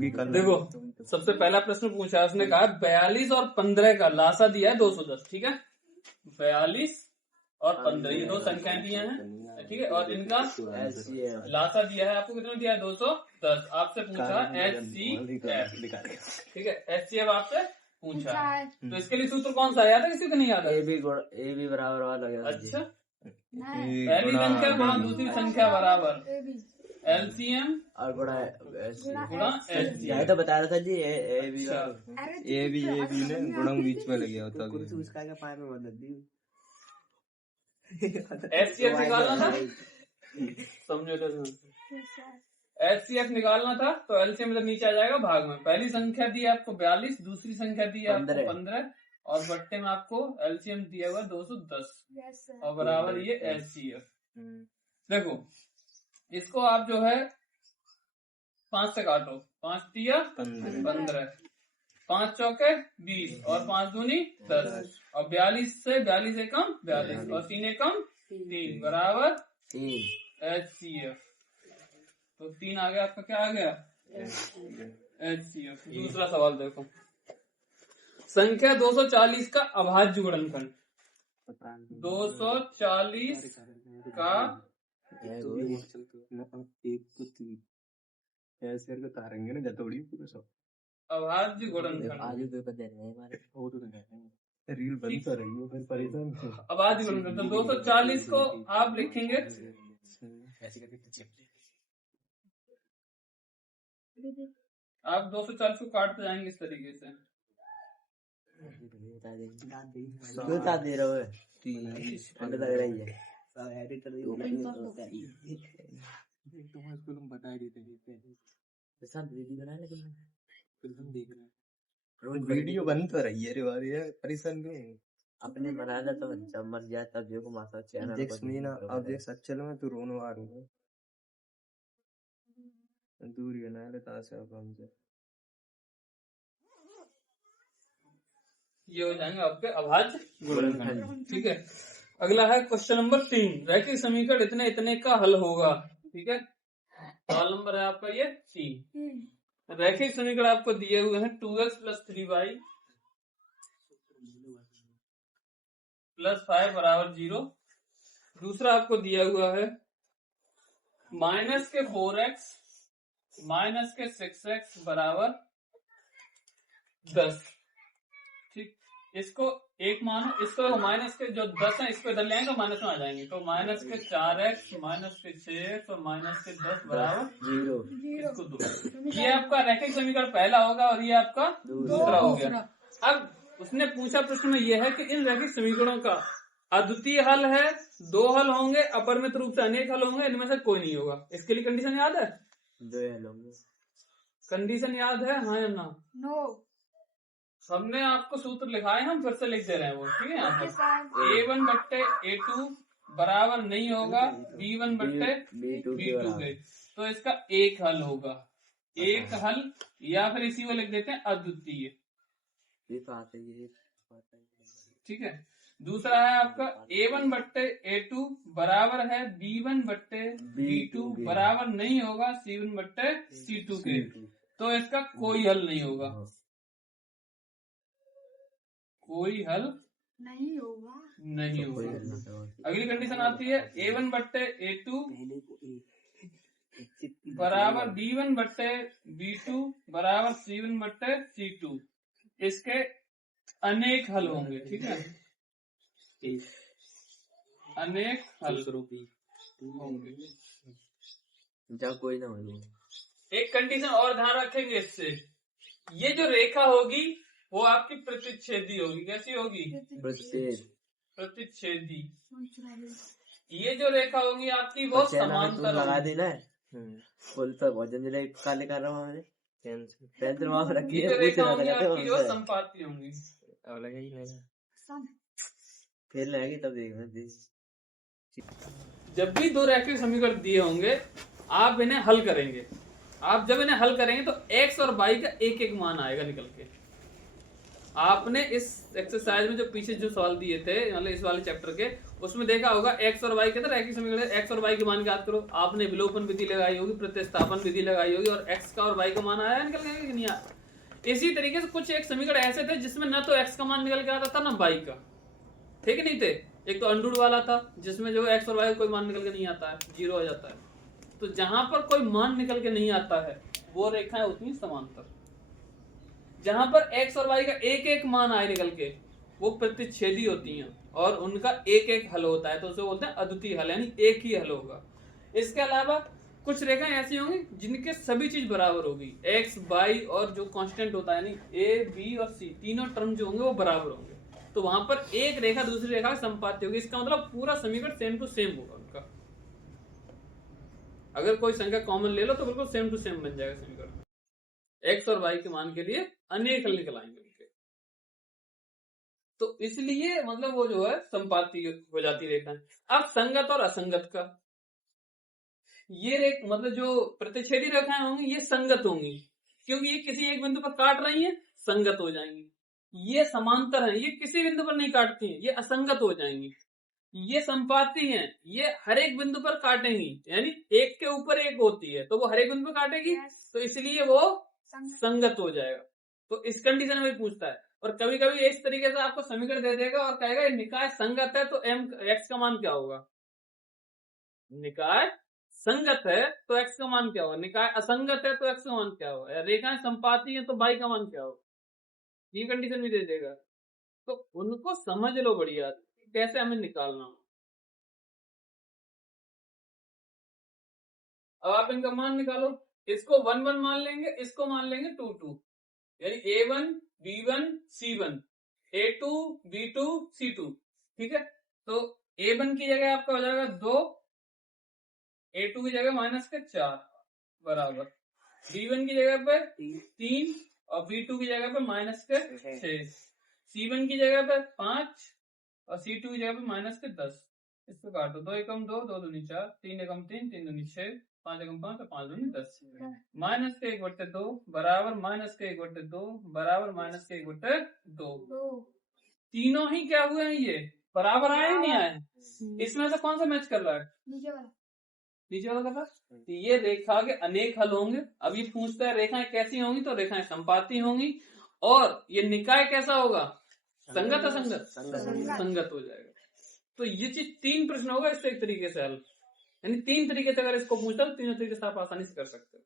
देखो सबसे पहला प्रश्न पूछा उसने कहा 42 और 15 का लासा दिया है 210। ठीक है, 42 और 15 ये दो संख्याएं दिए हैं। ठीक है, और इनका लासा दिया है आपको कितना दिया है 210। आपसे पूछा HCF। ठीक है, HCF आपसे पूछा है तो इसके लिए सूत्र कौन सा याद है, किसी को नहीं याद है? ए बी बराबर वाला। अच्छा, पहली संख्या गुणा दूसरी संख्या बराबर LCM और गुणा HCF। तो बता रहा था जी ए बी ने गुणा बीच में लगे होता है। HCF निकालना था, समझो तो HCF निकालना था तो LCM मतलब नीचे आ जाएगा भाग में। पहली संख्या दी है आपको 42, दूसरी संख्या दी है आपको 15 और बट्टे में आपको LCM दिया हुआ 210 और बराबर ये HCF। देखो इसको आप जो है 5 से काटो, 5 दिया 15, 5 चौके 20 और 5 दूनी 10 और 42 से 42 से कम 42 और 3 कम 3 बराबर HCF। तो 3 आ गया आपका, क्या आ गया HCF। दूसरा सवाल देखो, संख्या 240 का अभाज्य गुणनखंड। 240 का अभाज्य गुणनखंड रील बंद कर रही है फिर परेशान। अभाज्य गुणनखंड तो 240 को आप लिखेंगे आप 240 को काटते जाएंगे इस तरीके से। बता दे रहा है लग रही है बता देते वीडियो बंद तो रही है रे बार ये परेशान क्यों अपने बनाना तो जब मर जाए तब देखो माता चैनल देख मीना अब देख सच्चल में तू रोने वाला है दूर ही ना लेता से अब हमसे ये हो जाएंगे आपके अभाज्य गुणनखंड। ठीक है, अगला है क्वेश्चन नंबर 3, रैखिक समीकरण इतने इतने का हल होगा। ठीक है, सवाल नंबर है आपका ये 3। रैखिक समीकरण आपको दिए हुए हैं 2x + 3y + 5 बराबर 0। दूसरा आपको दिया हुआ है -4x -6x बराबर 10। ठीक, इसको एक मानो, इसको माइनस के जो 10 है इसको इधर ले आएंगे माइनस में आ जाएंगे तो -4x -6x और -10 बराबर 0। इसको 2। ये आपका रैखिक समीकरण पहला होगा और ये आपका दूसरा हो गया। अब उसने पूछा प्रश्न में ये है कि इन रैखिक समीकरणों का अद्वितीय हल है, 2 हल होंगे, अपरिमित रूप से अनेक हल होंगे, इनमें से कोई नहीं होगा। इसके लिए कंडीशन याद है? 2 हल होंगे। कंडीशन याद है हाँ या ना? नो। हमने आपको सूत्र लिखा है, हम फिर से लिख दे रहे हैं वो। ठीक है, यहाँ पर A1/A2 बराबर नहीं होगा B1/B2 के, तो इसका एक हल होगा। एक हल या फिर इसी को लिख देते हैं अद्वितीय। ठीक है, दूसरा है आपका A1/A2 बराबर है B1/B2 बराबर नहीं होगा C1/C2 के, तो इसका कोई हल नहीं होगा। कोई हल नहीं होगा। अगली कंडीशन आती है A1/A2 बराबर B1/B2 बराबर C1/C2। इसके अनेक हल होंगे। ठीक है, अनेक हल होंगे जब कोई ना हो। एक कंडीशन और ध्यान रखेंगे इससे, ये जो रेखा होगी वो आपकी प्रतिच्छेदी होगी। कैसी होगी? प्रतिच्छेदी। ये जो रेखा होगी आपकी वो समांतर लगा देना है। फुल तो भोजन जिले काले कर रहा हूँ मैंने पेंसिल माफ रखी है। रेखा होगी आपकी वो संपाती होंगी। अब लगा ही नहीं, फिर लगेगी तब देखना। जब भी 2 रैखिक समीकरण दिए होंगे आप इन्हें हल करेंगे। आप जब इन्हें हल करेंगे तो x और y का एक एक मान आएगा निकल के। आपने इस एक्सरसाइज में जो पीछे जो सवाल दिए थे मतलब इस वाले चैप्टर के, उसमें देखा होगा एक्स और वाई के अंदर रैखिक समीकरण, एक्स और वाई के मान याद करो। आपने विलोपन विधि लगाई होगी, प्रतिस्थापन विधि लगाई होगी, और एक्स का और वाई का मान आया निकल गया कि नहीं आया। इसी तरीके से कुछ एक समीकरण ऐसे थे जिसमें न तो एक्स का मान निकल के आता था ना वाई का, ठीक नहीं थे। एक तो अंडूड वाला था जिसमें जो एक्स और वाई का कोई मान निकल के नहीं आता है, जीरो हो जाता है। तो जहां पर कोई मान निकल के नहीं आता है वो रेखाएं होती हैं समांतर। जहां पर एक्स और वाई का एक एक मान आए निकल के वो प्रतिच्छेदी होती हैं और उनका एक एक हल होता है, तो उसे बोलते हैं अद्वितीय हल, यानी एक ही हल होगा। इसके अलावा कुछ रेखाएं ऐसी होंगी जिनके सभी चीज बराबर होगी, एक्स वाई और जो कांस्टेंट होता है यानी ए बी और सी तीनों टर्म जो होंगे वो बराबर होंगे, तो वहां पर एक रेखा दूसरी रेखा संपात्य होगी। इसका मतलब पूरा समीकरण सेम टू सेम होगा उनका। अगर कोई संख्या कॉमन ले लो तो बिल्कुल सेम टू सेम बन जाएगा समीकरण। एक्स और वाई के मान के लिए अनेक हल निकल आएंगे उनके। तो इसलिए मतलब वो जो है संपाती हो जाती रेखा। अब संगत और असंगत का, ये मतलब जो प्रतिच्छेदी रेखाएं होंगी ये संगत होंगी क्योंकि ये किसी एक बिंदु पर काट रही हैं, संगत हो जाएंगी। ये समांतर है, ये किसी बिंदु पर नहीं काटती हैं, ये असंगत हो जाएंगी। ये संपाती हैं, ये हर एक बिंदु पर काटेंगी, यानी एक के ऊपर एक होती है तो वो हर एक बिंदु पर काटेगी, तो इसलिए वो संगत हो जाएगा। तो इस कंडीशन में पूछता है। और कभी कभी इस तरीके से आपको समीकरण दे देगा और कहेगा निकाय संगत है तो एम एक्स का मान क्या होगा, निकाय संगत है तो एक्स का मान क्या होगा, निकाय असंगत है तो एक्स का मान क्या होगा, रेखाएं संपाती है तो बाई का मान क्या होगा, ये कंडीशन भी दे देगा। तो उनको समझ लो बढ़िया कैसे हमें निकालना। अब आप इनका मान निकालो, इसको 1 1 मान लेंगे, इसको मान लेंगे 2 2, यानी A1 B1 C1 A2 B2 C2, ठीक है। तो A1 की जगह आपका हो जाएगा 2, A2 की जगह -4 बराबर, B1 की जगह पर 3 और B2 की जगह पर -6, C1 की जगह पर 5 और C2 की जगह पर -10। इसको काटो, 2 एकम 2 2 दूनी 4 3 एकम 3 3 दूनी 6 5 एकम 5 5 दूनी 10, -1/2 बराबर -1/2 बराबर -1/2। तीनों ही क्या हुए हैं, ये बराबर आए नहीं आए। इसमें से कौन सा मैच कर रहा है, नीचे वाला कर रहा है। तो ये रेखा के अनेक हल होंगे। अब ये पूछता है रेखाएं कैसी होंगी, तो रेखाएं संपाती होंगी। और ये निकाय कैसा होगा, संगत असंगत, संगत हो जाएगा। तो ये चीज 3 प्रश्न होगा इससे एक तरीके से हल, यानी 3 तरीके से अगर इसको पूछा तो तीनों तरीके से आप आसानी से कर सकते हो।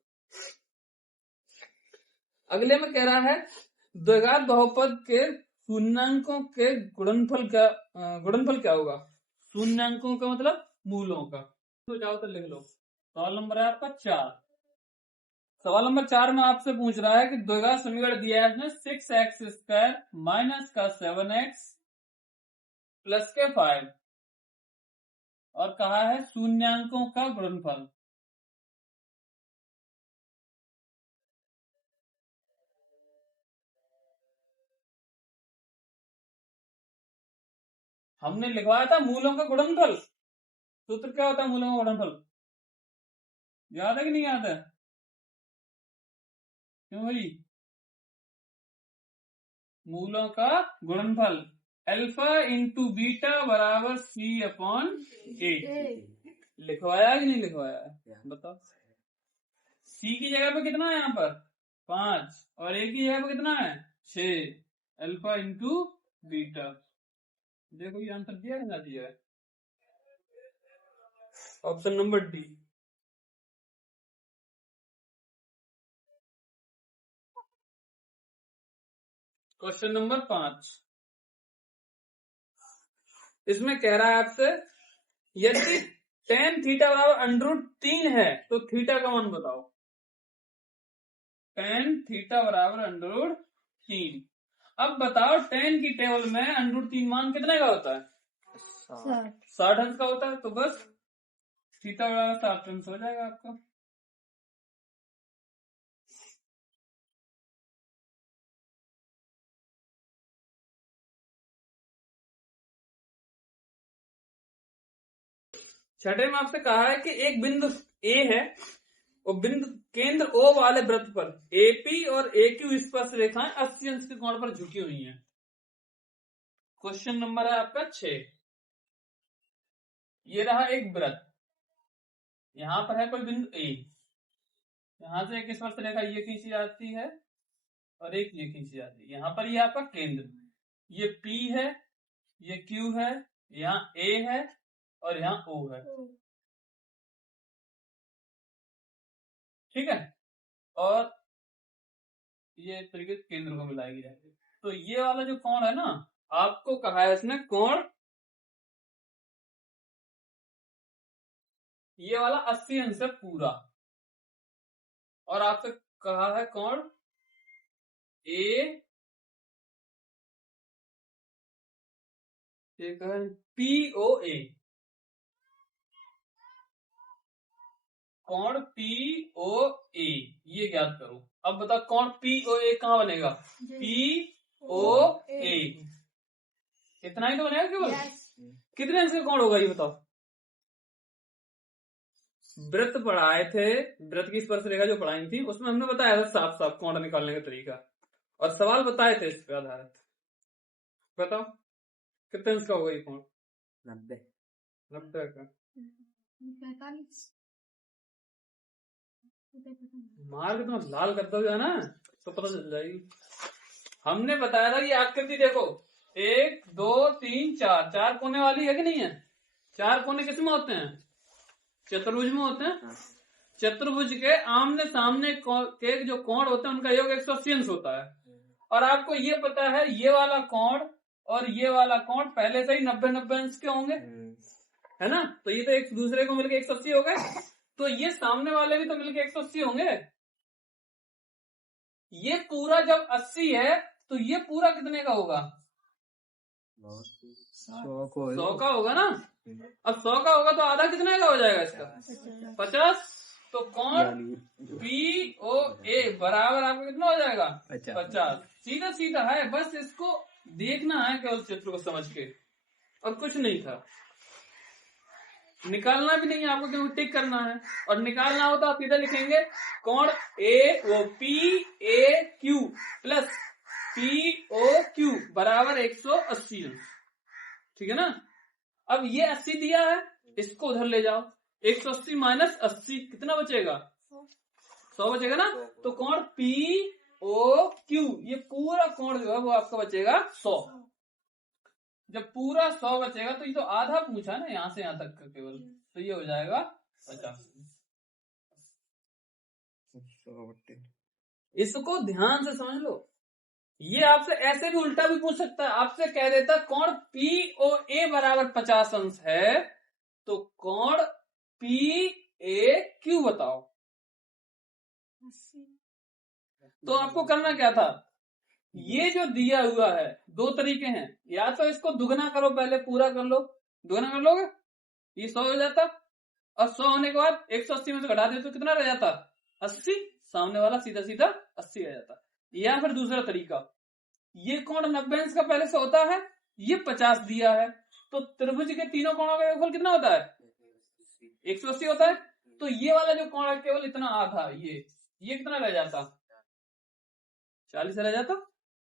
अगले में कह रहा है द्विघात बहुपद के शून्यांकों के गुणनफल क्या होगा। शून्यांकों का मतलब मूलों का, तो जाओ तो लिख लो। सवाल नंबर है आपका 4। सवाल नंबर 4 में आपसे पूछ रहा है कि द्विघात समीकरण दिया है इसमें 6x² माइनस का 7x प्लस के 5 और कहा है शून्यांकों का गुणनफल। हमने लिखवाया था मूलों का गुणनफल। सूत्र क्या होता है मूलों का गुणनफल, याद है कि नहीं याद है, क्यों भाई, मूलों का गुणनफल अल्फा इंटू बीटा बराबर C/8। लिखवाया कि नहीं लिखवाया बताओ। C की जगह पे कितना है यहाँ पर 5 और A की जगह पे कितना है 6, अल्फा इंटू बीटा। देखो ये आंसर दिया है ना, दिया है option number D. Question number 5, इसमें कह रहा है आपसे यदि tan थीटा बराबर √3 है तो थीटा का मान बताओ। tan थीटा बराबर √3। अब बताओ tan की टेबल में √3 मान कितने का होता है, 60 अंश का होता है। तो बस थीटा बराबर 60 अंश हो जाएगा आपका। छठे में आपसे कहा है कि एक बिंदु ए है और बिंदु केंद्र O वाले वृत्त पर AP और AQ स्पर्श रेखाएं 80 अंश के कोण पर झुकी हुई हैं। क्वेश्चन नंबर है आपका 6। ये रहा एक वृत्त, यहां पर है कोई बिंदु A, यहां से एक स्पर्श रेखा ये खींची जाती है और एक ये खींची जाती है। यहां पर ये आपका केंद्र, ये P है, ये Q है, यहाँ A है और यहाँ O है। ठीक है, और ये तरीके केंद्र को मिलाएगी जाएगी। तो ये वाला जो कोण है ना, आपको कहा है इसने कोण, ये वाला 80 अंश है पूरा, और आपसे कहा है कोण POA, कोण POA ये ज्ञात करो। अब बताओ कोण POA कहां बनेगा? POA इतना ही तो बनेगा केवल? कितने अंश का कोण होगा ये बताओ? वृत्त पढ़ाए थे, वृत्त की स्पर्श रेखा जो पढ़ाई थी उसमें हमने बताया था साफ साफ कोण निकालने का तरीका, और सवाल बताए थे इस पे आधारित। बताओ कितने अंश का होगा ये कोण? 90 का। मार्ग तो लाल करता हुआ ना तो पता चल जाएगी। हमने बताया था कि आकृति देखो, 1 2 3 4, 4 कोने वाली है कि नहीं है? 4 कोने किसमें होते हैं? चतुर्भुज में होते हैं। चतुर्भुज के आमने सामने के जो कोण होते हैं उनका योग 180 अंश होता है। और आपको ये पता है ये वाला कोण और ये वाला कोण पहले से ही 90-90 अंश के होंगे, है ना? तो ये तो एक दूसरे को मिलकर 180 हो गए, तो ये सामने वाले भी तो मिलकर 180 होंगे। ये पूरा जब 80 है तो ये पूरा कितने का होगा? 100 का होगा ना। अब 100 का होगा तो आधा कितने का हो जाएगा इसका? 50। तो कोण POA बराबर आपका कितना हो जाएगा? 50। सीधा सीधा है, बस इसको देखना है केवल चित्र को समझ के, और कुछ नहीं था। निकालना भी नहीं है आपको, क्योंकि टिक करना है। और निकालना हो तो आप इधर लिखेंगे कोण PAQ प्लस POQ बराबर 180 अंश। ठीक है ना? अब ये 80 दिया है, इसको उधर ले जाओ, 180 माइनस 80 कितना बचेगा? 100 बचेगा ना। तो कोण POQ ये पूरा कोण जो है वो आपका बचेगा 100। जब पूरा 100 बचेगा तो ये तो आधा पूछा ना, यहां से यहां तक का केवल, तो ये हो जाएगा 50। इसको ध्यान से समझ लो। ये आपसे ऐसे भी उल्टा भी पूछ सकता है, आपसे कह देता कोण POA बराबर 50 अंश है, तो कोण PAQ बताओ। तो आपको करना क्या था? ये जो दिया हुआ है, दो तरीके हैं, या तो इसको दुगना करो, पहले पूरा कर लो, दुगना कर लोगे ये 100 हो जाता, और 100 होने के बाद 180 में से घटा दे तो कितना रह जाता? 80। सामने वाला सीधा सीधा 80 आ जाता। या फिर दूसरा तरीका, ये कोण 90 अंश का पहले से होता है, ये 50 दिया है, तो त्रिभुज के तीनों कोणों का योगफल कितना होता है? 180 होता है। तो ये वाला जो कोण है केवल इतना आधा, ये कितना रह जाता? 40 रह जाता।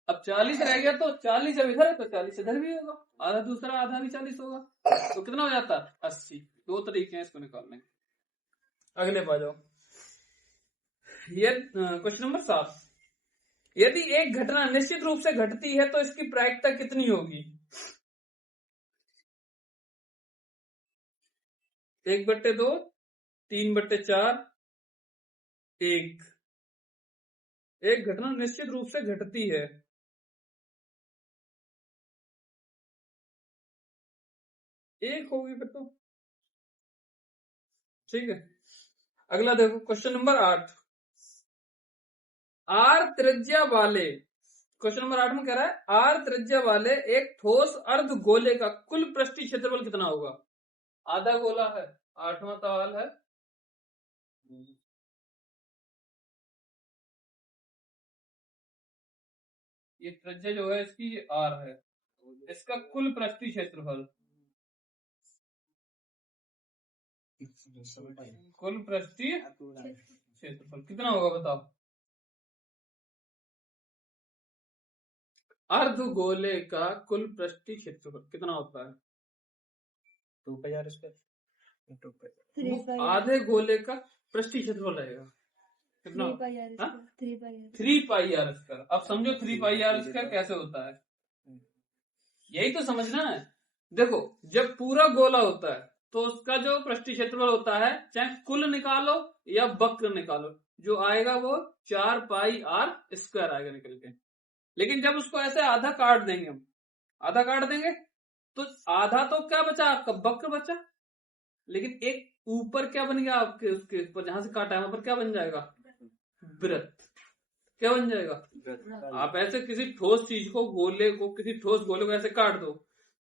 अब 40 रह गया तो 40 जब इधर है तो 40 इधर भी होगा, आधा दूसरा आधा भी 40 होगा, तो कितना हो जाता? 80। दो तरीके हैं इसको निकालने के। अगले पा जाओ। ये क्वेश्चन नंबर 7। यदि एक घटना निश्चित रूप से घटती है तो इसकी प्रायिकता कितनी होगी? 1/2, 3/4, 1। एक घटना निश्चित रूप से घटती है, एक होगी फिर तो। ठीक है, अगला देखो क्वेश्चन नंबर 8। आर त्रिज्या वाले, क्वेश्चन नंबर 8 में कह रहा है आर त्रिज्या वाले एक ठोस अर्ध गोले का कुल पृष्ठीय क्षेत्रफल कितना होगा? आधा गोला है, 8वां सवाल है। ये त्रिज्या जो है इसकी आर है, इसका कुल पृष्ठीय क्षेत्रफल, कुल पृष्ठीय क्षेत्रफल कितना होगा बताओ। अर्धगोले का कुल पृष्ठीय क्षेत्रफल कितना होता है? 2πr²। आधे गोले का पृष्ठीय क्षेत्रफल रहेगा कितना? 3πr²। अब समझो 3πr² कैसे होता है, यही तो समझना है। देखो जब पूरा गोला होता है तो उसका जो पृष्ठीय क्षेत्रफल होता है, चाहे कुल निकालो या वक्र निकालो, जो आएगा वो 4πr² आएगा निकल के। लेकिन जब उसको ऐसे आधा काट देंगे, हम आधा काट देंगे तो आधा तो क्या बचा आपका, वक्र बचा। लेकिन एक ऊपर क्या बन गया आपके, उसके ऊपर जहां से काटा है वहां पर क्या बन जाएगा, वृत्त। क्या बन जाएगा? आप ऐसे किसी ठोस चीज को, गोले को, किसी ठोस गोले को ऐसे काट दो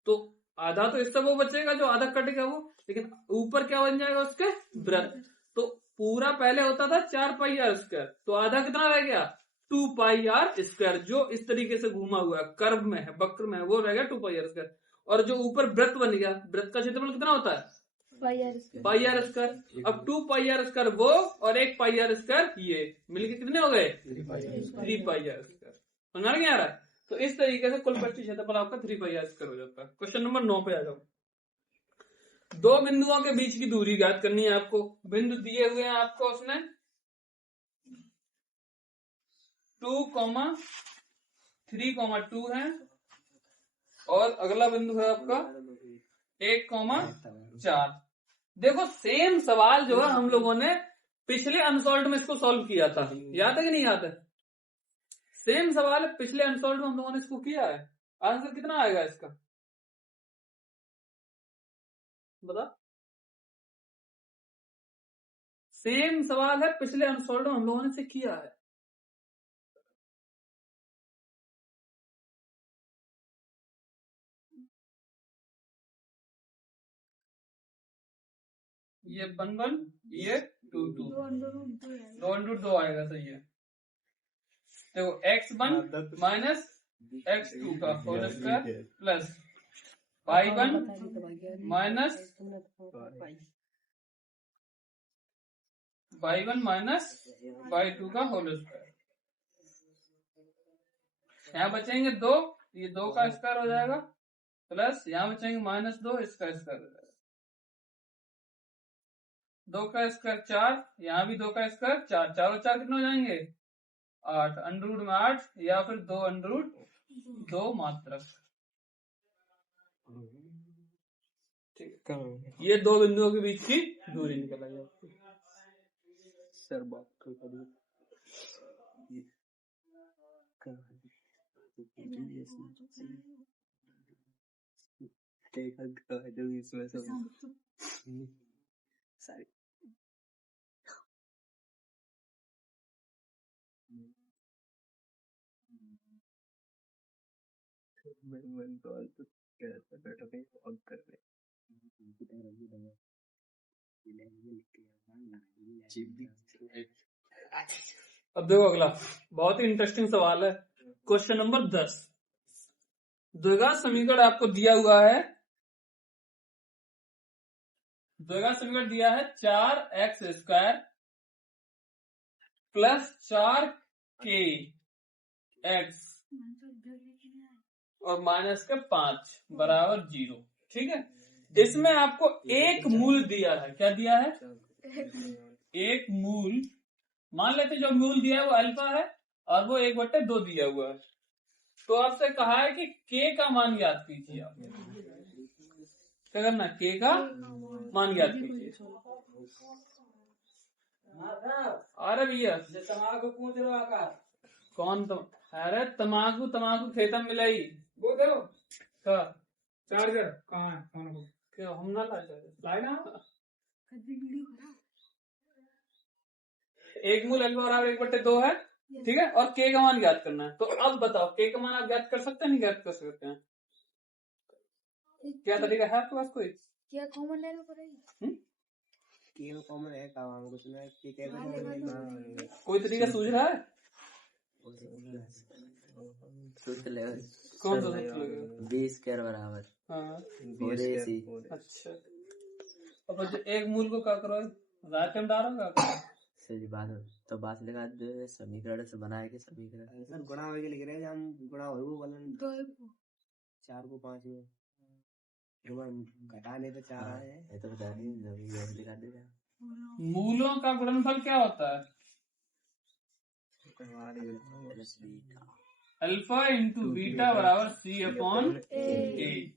तो आधा तो इससे वो बचेगा जो आधा कटेगा वो, लेकिन ऊपर क्या बन जाएगा उसके, वृत्त। तो पूरा पहले होता था 4πr², तो आधा कितना रह गया, 2πr², जो इस तरीके से घूमा हुआ है, कर्व में है, वक्र में है, वो रह गया 2πr²। और जो ऊपर वृत्त बन गया, वृत्त का क्षेत्रफल कितना होता है, πr²। अब 2πr² वो और 1πr² ये मिलके कितने हो गए, 3πr²। समझ में आ रहा है? तो इस तरीके से कुल पृष्ठीय क्षेत्रफल आपका 3πr² हो जाता है। क्वेश्चन नंबर 9 पे आ जाओ। दो बिंदुओं के बीच की दूरी ज्ञात करनी है आपको। बिंदु दिए हुए हैं आपको उसने 2,3,2 है और अगला बिंदु है आपका 1,4। देखो सेम सवाल जो है हम लोगों ने पिछले अनसॉल्व्ड में इसको सॉल्व किया था, याद है कि नहीं याद है? सेम सवाल पिछले अनसॉल्व्ड में हम लोगों ने इसको किया है। आंसर कितना आएगा इसका बता? सेम सवाल है, पिछले अनसॉल्व्ड में हम लोगों ने इसे किया है। ये 1 ये 2 2 2 आएगा, सही है। देखो x1 माइनस x2 का whole square plus y1 minus y2 का होल स्क्वायर। यहाँ बचेंगे 2, ये 2 का स्क्वायर हो जाएगा, प्लस यहाँ बचेंगे -2, इसका स्क्वायर हो जाएगा। 2 का स्क्वायर 4, यहाँ भी 2 का स्क्वायर 4, 4 और 4 कितने हो जाएंगे 8, अंडर में 8 या फिर 2 अंडर 2 मात्रक। ठीक है, ये दो बिंदुओं के बीच की दूरी निकल आई आपकी। सर बात इसमें सारी अब देखो अगला बहुत ही इंटरेस्टिंग सवाल है। Question number 10। द्विघात समीकरण आपको दिया हुआ है, द्विघात समीकरण दिया है 4x² प्लस 4kx और माइनस के 5 बराबर 0। ठीक है, इसमें आपको एक मूल दिया है। क्या दिया है? एक मूल। मान लेते जो मूल दिया है वो अल्फा है और वो 1/2 दिया हुआ है। तो आपसे कहा है कि k का मान ज्ञात कीजिए। आप क्या करना, k का मान ज्ञात कीजिए। अरे भैया तमाकू पूछ रहा का कौन तो? अरे तमाकू खेतम मिलाई वो दो का चार्जर कहाँ है? क्यों हम ना लाए ना? एक मूल अल्फा बराबर 1/2 है। ठीक है, और k का मान ज्ञात करना है। तो अब बताओ k का मान आप ज्ञात कर सकते हैं, नहीं ज्ञात कर सकते हैं? क्या तरीका है आपके पास? कोई क्या कॉमन लेना पड़ेगा? कॉमन है कोई तरीका सूझ रहा है? कौन सा 20 बराबर? अच्छा, अब एक मूल को क्या करो, रात में डालोगा तो बात लगा दे समीकरण से बनाएंगे समीकरण सर गुणा होके लिख रहे हैं हम गुणा हो वाला 4 को 5 में घटाने पे 4 आए हैं तो बता नहीं दिखा देगा। मूलों का गुणनफल क्या होता है? अल्फा इंटू बीटा बराबर सी अपॉन ए।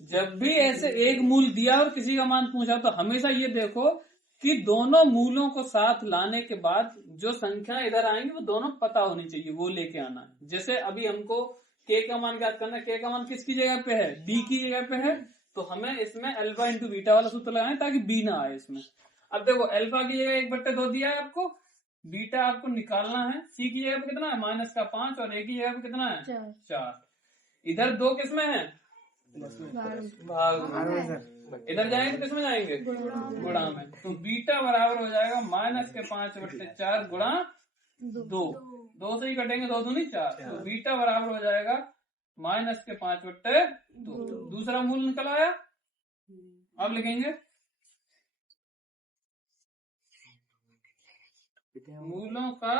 जब भी ऐसे एक मूल दिया और किसी का मान पूछा तो हमेशा ये देखो कि दोनों मूलों को साथ लाने के बाद जो संख्या इधर आएंगी वो दोनों पता होनी चाहिए, वो लेके आना है। जैसे अभी हमको के का मान ज्ञात करना है, के का मान किसकी जगह पे है? बी की जगह पे है, तो हमें इसमें अल्फा इंटू बीटा वाला सूत्र लगाएं ताकि बी ना आए इसमें। अब देखो अल्फा की जगह 1/2 दिया है आपको, बीटा आपको निकालना है, सी की जगह पे कितना है? -5 और ए की जगह पे कितना है? 4। इधर 2 किसमें है? भाग। इधर जाएंगे किसमें जाएंगे? गुणा में। तो बीटा बराबर हो जाएगा -5/4 गुणा 2 से ही कटेंगे, 2 दूनी 4। तो बीटा बराबर हो जाएगा -5/2। दूसरा मूल निकल आया। अब लिखेंगे मूलों का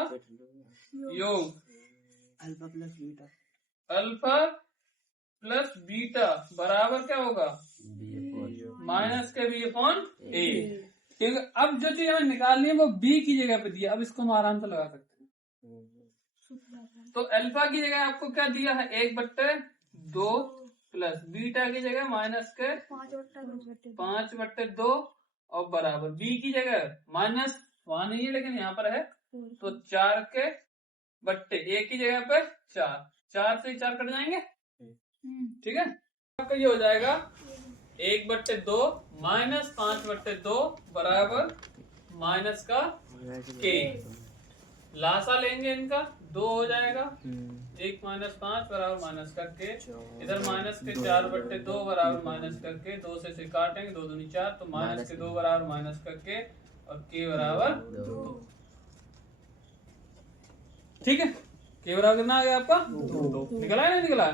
योग अल्फा प्लस बीटा बराबर क्या होगा? -b/a। ठीक है, अब जो चीज हमें निकालनी है वो b की जगह पे दिया। अब इसको हम आराम से लगा सकते हैं। तो अल्फा की जगह आपको क्या दिया है? 1/2 प्लस बीटा की जगह -5/2 और बराबर b की जगह माइनस वहां नहीं है लेकिन यहाँ पर है, तो 4/, a की जगह पे 4 से 4 कट जाएंगे। ठीक है, आपका ये हो जाएगा 1/2 -5/2 बराबर माइनस का k। लासा लेंगे इनका 2 हो जाएगा, 1 - 5 बराबर माइनस का k। इधर -4/2 बराबर माइनस का k। 2 से इसे काटेंगे, 2 दूनी 4, तो -2 बराबर माइनस का k और k बराबर 2। ठीक है, के बराबर कितना आ गया आपका? 2। निकला है नहीं निकला?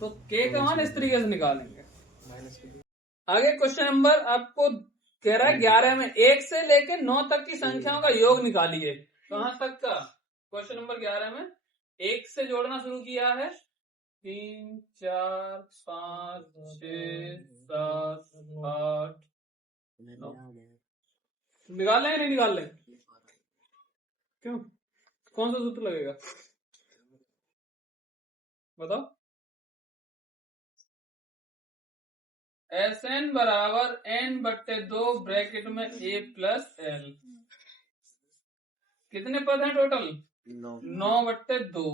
तो के का मान इस तरीके से निकालेंगे। आगे क्वेश्चन नंबर आपको कह रहा है 11 में 1 से लेके 9 तक की संख्याओं का योग निकालिए। कहां तक का? क्वेश्चन नंबर 11 में 1 से जोड़ना शुरू किया है, 3 4 5 6 7 8 9। निकाल लें नहीं निकाल लें? क्यों, कौन सा सूत्र लगेगा बताओ? SN बराबर n/2 ब्रैकेट में a प्लस l। कितने पद हैं टोटल? 9/2।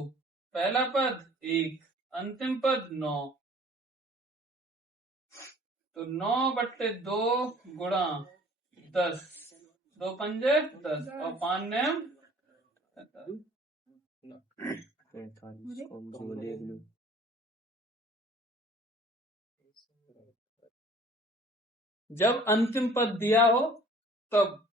पहला पद 1, अंतिम पद 9। तो 9/2 गुणा 10, 2 पंजे 10 और 5 नेम 45। जब अंतिम पद दिया हो तब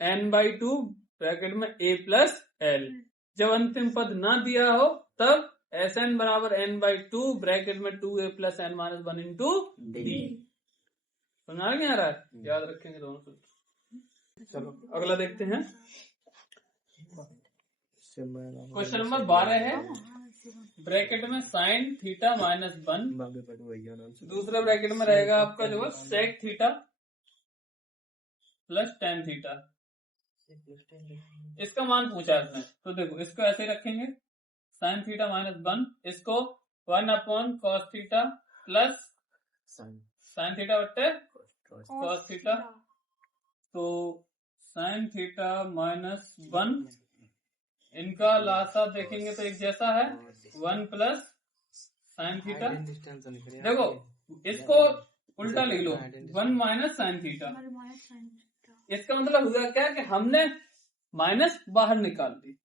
n/2 ब्रैकेट में a प्लस l। जब अंतिम पद ना दिया हो तब SN बराबर n/2 ब्रैकेट में 2a plus n - 1 into d। समझ आ रहा है? याद रखेंगे दोनों सूत्र। चलो अगला देखते हैं। क्वेश्चन नंबर 12 है, ब्रैकेट में sin थीटा -1, दूसरा ब्रैकेट में रहेगा आपका जो है sec theta plus tan theta. इसका मान पूछा है इसमें, तो देखो इसको ऐसे रखेंगे, sin थीटा -1 इसको 1/cos theta plus sin theta बट्टे cos थीटा। तो sin थीटा -1 इनका लासा देखेंगे तो एक जैसा है, 1 प्लस sin थीटा। देखो इसको उल्टा लिख लो, 1 माइनस sin थीटा। इसका मतलब हुआ क्या कि हमने माइनस बाहर निकाल दी,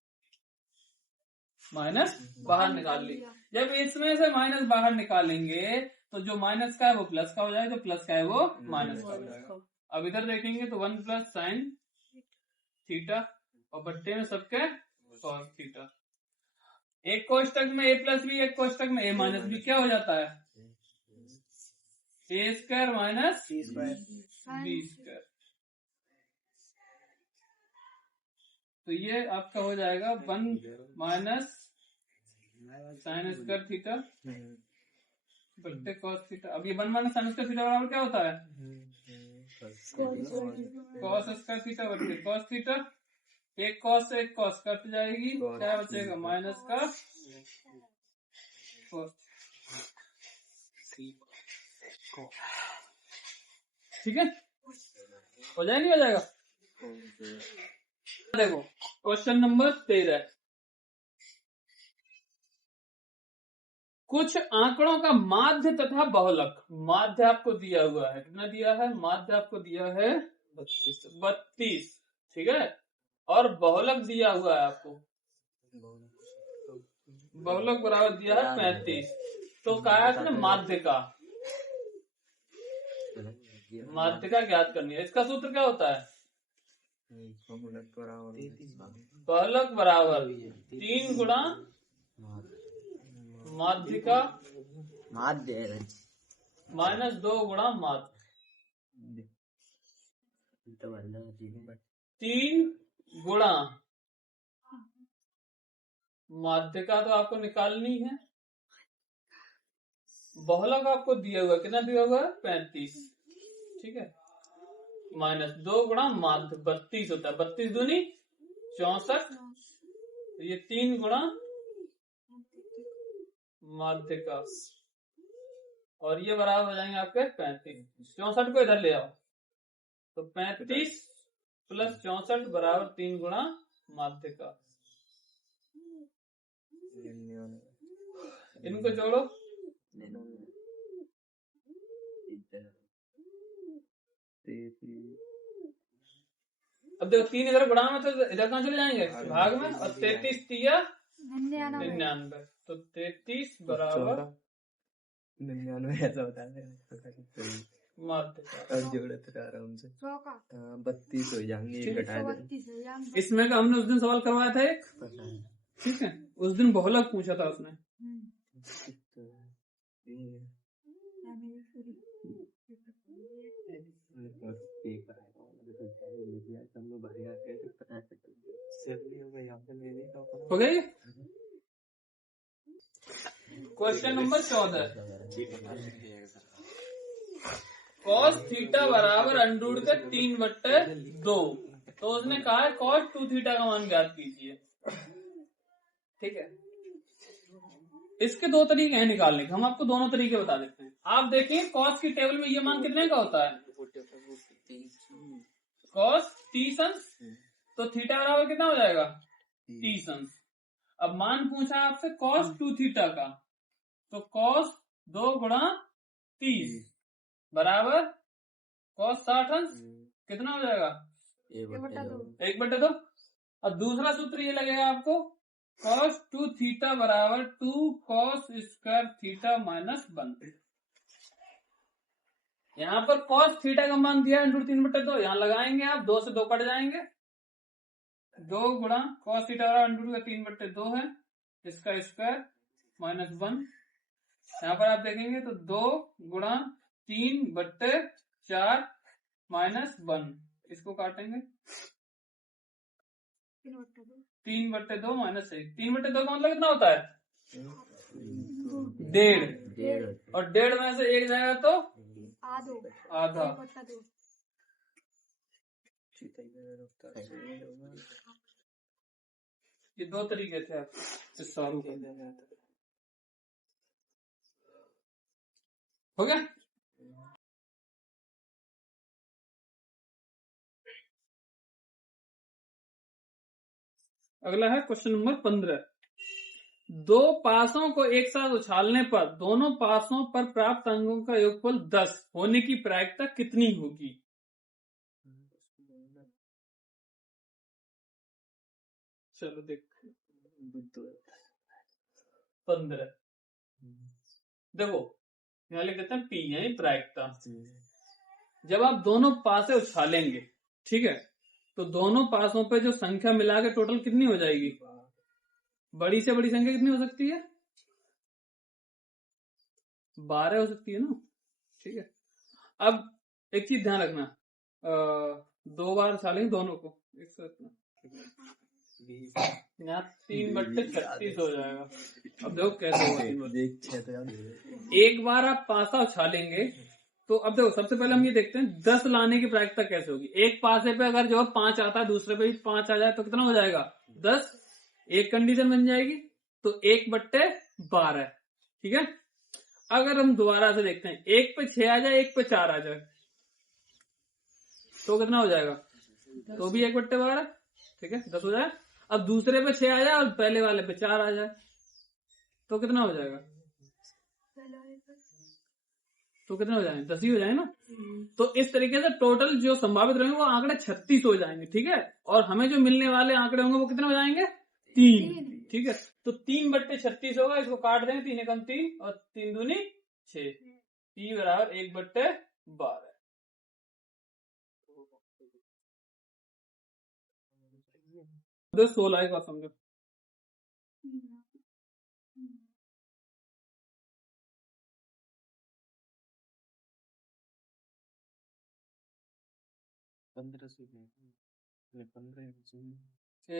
माइनस बाहर निकाल ली। जब इसमें से माइनस बाहर निकालेंगे तो जो माइनस का है वो प्लस का हो जाएगा, जो प्लस का है वो माइनस का हो जाएगा। अब इधर देखेंगे तो 1 प्लस sin थीटा और बट्टे में सबके cos थीटा। एक कोष्टक में a प्लस बी, एक कोष्टक में a माइनस बी, क्या हो जाता है? a square minus b square. तो ये आपका हो जाएगा 1 माइनस साइन स्क्वायर थीटा बट्टे कॉस थीटा। अब ये 1 माइनस साइन स्क्वायर थीटा बराबर क्या होता है? कॉस स्क्वायर थीटा बट्टे कॉस थीटा। एक कॉस से एक कॉस कट जाएगी, क्या बचेगा? माइनस का कॉस। ठीक है, हो जाए नहीं हो जाएगा? देखो क्वेश्चन नंबर 13, कुछ आंकड़ों का माध्य तथा बहुलक। माध्य आपको दिया हुआ है, कितना दिया है? माध्य आपको दिया है 32, ठीक है, और बहुलक दिया हुआ है आपको, बहुलक बराबर दिया है 35। तो कहा है माध्य का, माध्य का ज्ञात करनी है। इसका सूत्र क्या होता है? बहुलक बराबर 3 गुणा माध्य का माध्य माइनस 2 गुणा माध्य। 3 गुणा माध्य का तो आपको निकालनी है, बहुलक आपको दिया हुआ, कितना दिया हुआ है? 35, ठीक है, माइनस 2 गुणा माध्य 32 होता है, 32 दूनी 64, ये 3 गुणा माध्य का, और ये बराबर हो जाएंगे आपके 35। 64 को इधर ले आओ, तो 35 प्लस 64 बराबर 3 गुणा माध्य का। इनको जोड़ो, अब देखो 3 इधर गुणा में, तो इधर कहाँ चले जाएंगे? भाग में, और 33 तिया 99, तो 33 बराबर 99 ऐसा होता है माध्य का। जोड़ते रह आराम से 32 हो जाएंगे, घटा देंगे। इसमें का हमने उस दिन सवाल करवाया था एक, ठीक है, उस दिन बहुलक पूछा था उसने। हो गई। क्वेश्चन नंबर 14, कॉस थीटा बराबर अंडूड का 3/2। तो उसने कहा है कॉस 2 थीटा का मान ज्ञात कीजिए, ठीक है। इसके 2 तरीके हैं निकालने के, हम आपको दोनों तरीके बता देते हैं। आप देखिए कॉस की टेबल में ये मान कितने का होता है? कॉस 30 अंश, तो थीटा बराबर कितना हो जाएगा? 30 अंश। अब मान पूछा आपसे कॉस 2 थीटा का, तो कॉस 2 गुणा 30 बराबर कॉस 60 अंश, कितना हो जाएगा? 1/2। अब दूसरा सूत्र ये लगेगा आपको, कॉस 2 थीटा बराबर 2 कॉस स्क्वायर थीटा माइनस 1। यहाँ पर कॉस थीटा का मान दिया है 3/2, यहाँ लगाएंगे आप, 2 से 2 कट जाएंगे, 2 गुणा कॉस थीटा बराबर 3/2 है, इसका स्क्वायर माइनस 1। यहाँ पर आप देखेंगे तो 2 गुणा 3/4 माइनस 1, इसको काटेंगे 3/2 माइनस 1। 3/2 का मतलब कितना होता है? 1.5, और 1.5 में से 1 जाएगा तो आधा। ये 2 तरीके थे आपके सॉल्व करने। हो गया। अगला है क्वेश्चन नंबर 15, 2 पासों को एक साथ उछालने पर दोनों पासों पर प्राप्त अंकों का योगफल 10 होने की प्रायिकता कितनी होगी? चलो देख, 15, देखो यहाँ लिख देते हैं P, यानी प्रायिकता। जब आप दोनों पासे उछालेंगे, ठीक है, तो दोनों पासों पे जो संख्या मिला के टोटल कितनी हो जाएगी? बड़ी से बड़ी संख्या कितनी हो सकती है? 12 हो सकती है ना, ठीक है। अब एक चीज ध्यान रखना, 2 बार उछालेंगे दोनों को एक साथ, यहाँ 3/36 हो जाएगा। अब देखो कैसे होगा। एक बार आप पासा उछालेंगे तो अब देखो सबसे पहले हम ये देखते हैं 10 लाने की प्रायिकता कैसे होगी। एक पासे पे अगर जो 5 आता है दूसरे पे भी 5 आ जाए तो कितना हो जाएगा 10। एक कंडीशन बन जाएगी तो 1/12। ठीक है। अगर हम दोबारा से देखते हैं 1 पे 6 आ जाए 1 पे 4 आ जाए तो कितना हो जाएगा, तो भी 1/12। ठीक है 10 हो जाए। अब दूसरे पे 6 आ जाए और पहले वाले पे 4 आ जाए तो कितना हो जाएगा, तो कितना हो जाएंगे 10 ही हो जाए ना। तो इस तरीके से टोटल जो संभावित रहेंगे वो आंकड़े 36 हो जाएंगे। ठीक है। और हमें जो मिलने वाले आंकड़े होंगे वो कितने हो जाएंगे 3। ठीक है। तो 3/36 होगा। इसको काट देंगे 3 एकम 3 और 3 दूनी 6। P बराबर 1/12। 16 का समझो। A,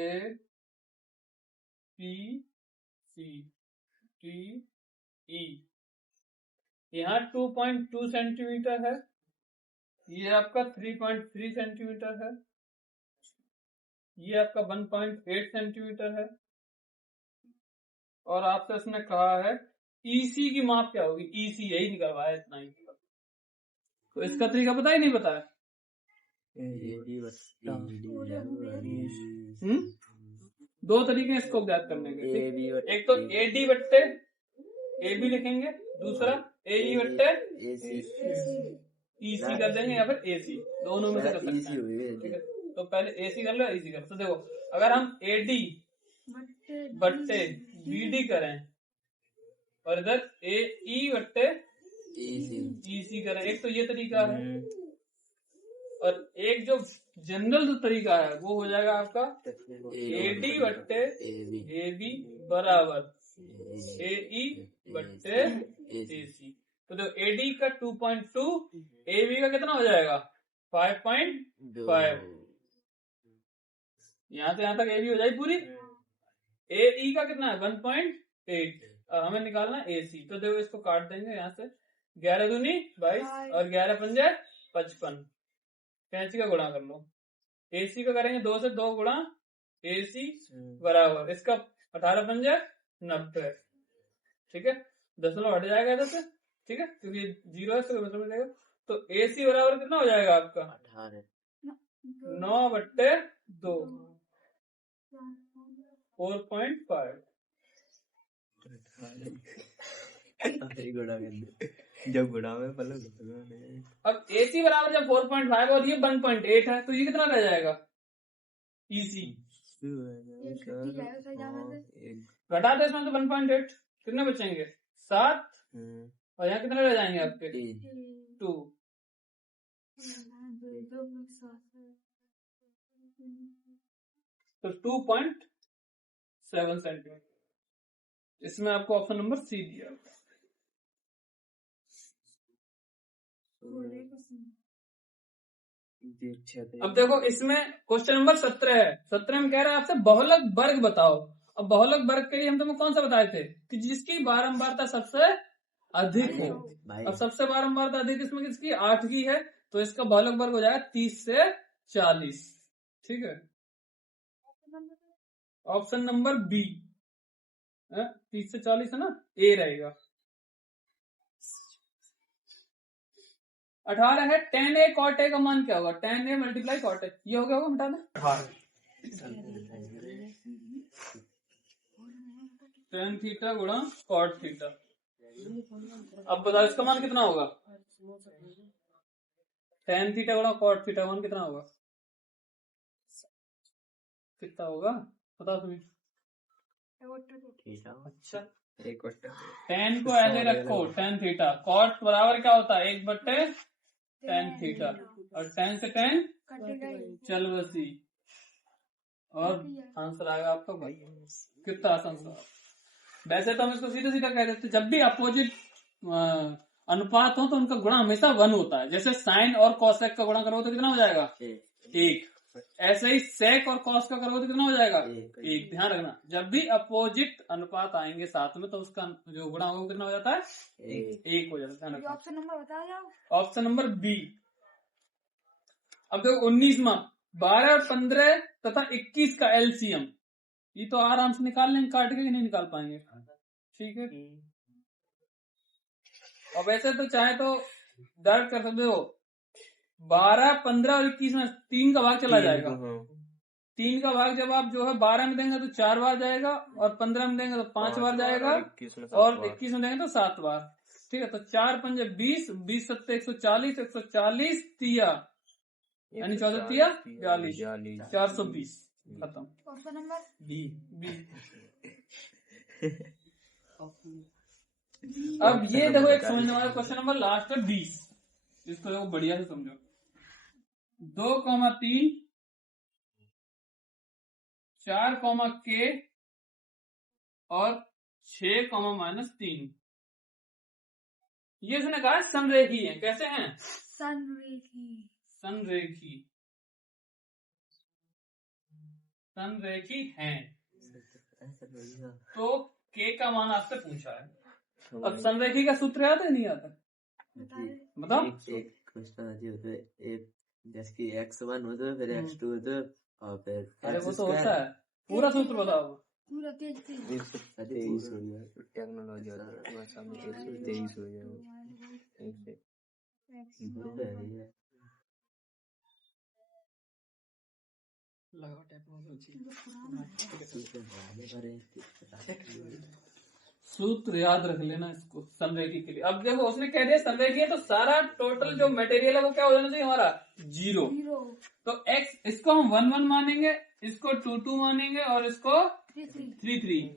यहाँ 2.2 सेंटीमीटर है। ये आपका 3.3 सेंटीमीटर है। ये आपका 1.8 सेंटीमीटर है। और आपसे उसने कहा है EC की माप क्या होगी। EC यही निकलवाया इतना ही। तो इसका तरीका पता ही नहीं पता है। दो तरीके हैं इसको ज्ञात करने के। एक तो AB लिखेंगे, दूसरा AE/EC कर देंगे या फिर AC, दोनों में से कर सकते हैं। ठीक है। तो पहले AC कर लो EC कर। तो देखो अगर हम AD/BD करें और इधर AE/EC करें, एक तो ये तरीका है और एक जो जनरल तरीका है वो हो जाएगा आपका AD/AB बराबर AE/AC। तो जो AD का 2.2, AB का कितना हो जाएगा 5.5। यहाँ से यहाँ तक AB हो जाएगी पूरी। AE का कितना है 1.8। और हमें निकालना AC। तो देखो इसको काट देंगे यहाँ से। 11 दूनी 22 और 11 पंजे 55। कैंची का गुणा कर लो। AC का करेंगे 2 से 2 गुणा AC बराबर इसका 18 पंजे 90। ठीक है। दशमलव हट जाएगा इधर से। ठीक है क्योंकि 0 है तो मतलब जाएगा। तो AC बराबर कितना हो जाएगा आपका 9/2 4.5। जब गुणा में पलक। अब AC बराबर जब 4.5 और ये 1.8 है तो ये कितना रह जाएगा EC। घटा दे इसमें तो 1.8 कितने बचेंगे 7 और यहाँ कितने रह जाएंगे आपके 2। तो 2.7 सेंटीमीटर। इसमें आपको ऑप्शन नंबर C दिया। अब देखो इसमें क्वेश्चन नंबर 17 है। 17 में कह रहा है आपसे बहुलक वर्ग बताओ। अब बहुलक वर्ग के लिए हम तुम्हें कौन सा बताए थे कि जिसकी बारंबारता सबसे अधिक हो। अब सबसे बारंबारता अधिक इसमें किसकी 8 की है। तो इसका बहुलक वर्ग हो जाएगा 30 से 40। ठीक है। ऑप्शन नंबर B 30 से 40 है ना, A रहेगा। 18 है tan A cot A का मान क्या होगा। tan A × cot A ये हो गया होगा हटा दो 18 tan थीटा गुणा cot थीटा। अब बताओ इसका मान कितना होगा। tan थीटा गुणा cot थीटा मान कितना होगा, कितना होगा बताओ तुम्हें। अच्छा tan को ऐसे रखो tan थीटा। cot बराबर क्या होता है 1/tan थीटा और tan से tan चल बसी। और आंसर आएगा आपका भाई कितना आसान। वैसे तो हम इसको सीधा सीधा कह देते जब भी अपोजिट अनुपात हो तो उनका गुणा हमेशा 1 होता है। जैसे साइन और कोसेक का गुणा करो तो कितना हो जाएगा 1। ऐसे ही सेक और कॉस का करोगे तो कितना हो जाएगा? 1। ध्यान रखना, जब भी अपोजिट अनुपात आएंगे साथ में तो उसका जो गुणा होगा कितना हो जाता है? 1 हो जाता है। ऑप्शन नंबर बता जाओ। Option number b. अब देखो 19वां, 12, 15 तथा 21 का एलसीएम, ये तो आराम से निकाल लेंगे काट के, नहीं निकाल पाएंगे। ठीक है, और वैसे तो चाहे तो डायरेक्ट कर सकते हो, 12, 15 और 21 में 3 का भाग चला जाएगा। 3 का भाग जब आप जो है 12 में देंगे तो 4 बार जाएगा, और 15 में देंगे तो 5 बार जाएगा, और 21 में देंगे तो 7 बार। ठीक है, तो 4 पंजे 20, 20 सत्ते 140, 140 तिया यानी 14 तिया 42, 420। खत्म। Option number b. अब ये देखो एक समझने वाला क्वेश्चन नंबर लास्ट है 20, इसको देखो बढ़िया से समझो। 2,3, 4, के और 6, -3, ये उसने कहा संरेखी है। कैसे हैं? संरेखी हैं। तो के का मान आपसे पूछा है, अब संरेखी का सूत्र याद है? नहीं आता? बताओ। एक क्वेश्चन जैसे कि x1 हो तो फिर x2 हो तो और फिर अरे वो तो होता है, पूरा सूत्र बताओ। पूरा तेज 23 हो गया, टेक्नोलॉजी भाषा में 123 हो गया। सूत्र याद रख लेना इसको संरेखी के लिए। अब देखो उसने कह दिया संरेखी है तो सारा टोटल जो मटेरियल है वो क्या हो जाना चाहिए हमारा? 0। तो x इसको हम 1, 1 मानेंगे, इसको 2, 2 मानेंगे, और इसको 3, 3।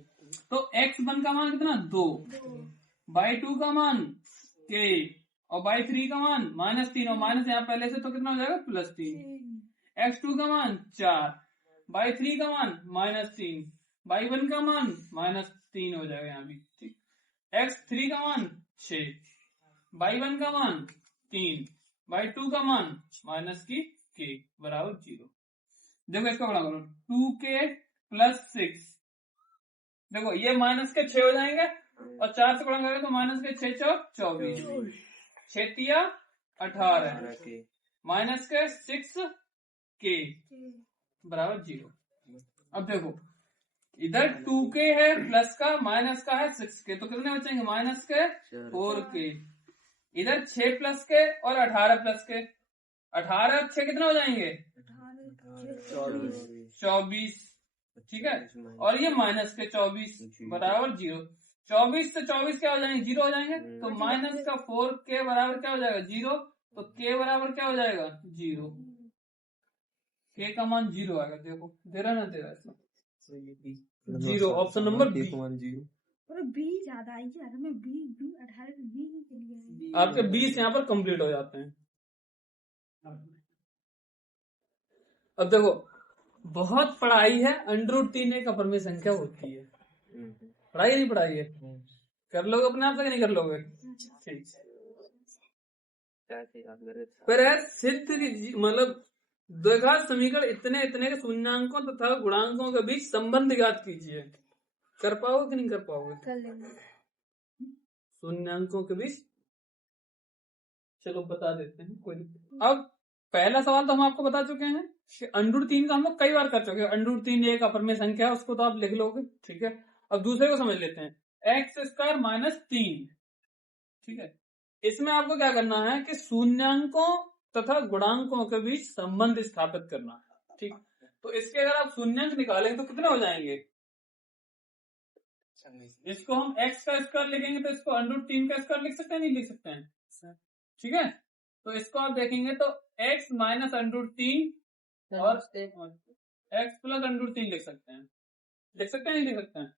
तो x1 का मान कितना? 2, y2 का मान k, और y3 का मान -3, और माइनस यहाँ पहले से तो कितना हो जाएगा? +3। x2 का मान 4, y3 का मान -3, y1 का मान -3 हो जाएगा यहाँ भी। ठीक, x3 का मान 6, y1 का मान 3, y2 का मान -k बराबर 0। देखो इसका गुणा करो, 2k + 6, देखो ये -6 हो जाएंगे, और 4 से गुणा करेंगे तो -6 चौक 24, 6 तिया 18, -6k बराबर 0। अब देखो इधर 2k है प्लस का, माइनस का है 6k, तो कितने बचेंगे? -4k। इधर 6 + k और 18 + k, 18 6 कितना हो जाएंगे? 24। ठीक है, और ये -24 बराबर 0। 24 से 24 क्या हो जाएंगे? 0 हो जाएंगे, तो -4k बराबर क्या हो जाएगा? 0। तो k बराबर क्या हो जाएगा? 0। k का मान 0 आएगा। देखो दे रहा ना, दे रहा इसमें 0। Option number B. बी ज्यादा आई है, हमें बी 18 बी आपके 20 यहाँ पर कंप्लीट हो जाते हैं। अब देखो बहुत पढ़ाई है, √3 एक अपरिमेय संख्या होती है। पढ़ाई नहीं पढ़ाई है, कर लोगे अपने आप से कि नहीं कर लोगे? ठीक, पर सिद्ध मतलब द्विघात समीकरण इतने इतने के शून्यांकों तथा गुणांकों के बीच संबंध ज्ञात कीजिए। कर पाओगे कि नहीं कर पाओगे? कर लेंगे। शून्यांकों के बीच, चलो बता देते हैं, कोई नहीं। अब पहला सवाल तो हम आपको बता चुके हैं, √3 का हम लोग कई बार कर चुके हैं। √3 एक अपरिमेय संख्या है, उसको तो आप लिख लोगे। ठीक है, अब दूसरे को समझ लेते हैं, x² - 3। ठीक है, इसमें आपको क्या करना है कि शून्यांकों तथा गुणांकों के बीच संबंध स्थापित करना है। ठीक, तो इसके अगर आप शून्यांक निकालेंगे तो कितने हो जाएंगे? इसको हम x का स्क्वायर लिखेंगे तो इसको √3 का स्क्वायर लिख सकते हैं, नहीं लिख सकते हैं? ठीक है, तो इसको आप देखेंगे तो x - √3 और x + √3 लिख सकते हैं। लिख सकते हैं, नहीं लिख सकते हैं?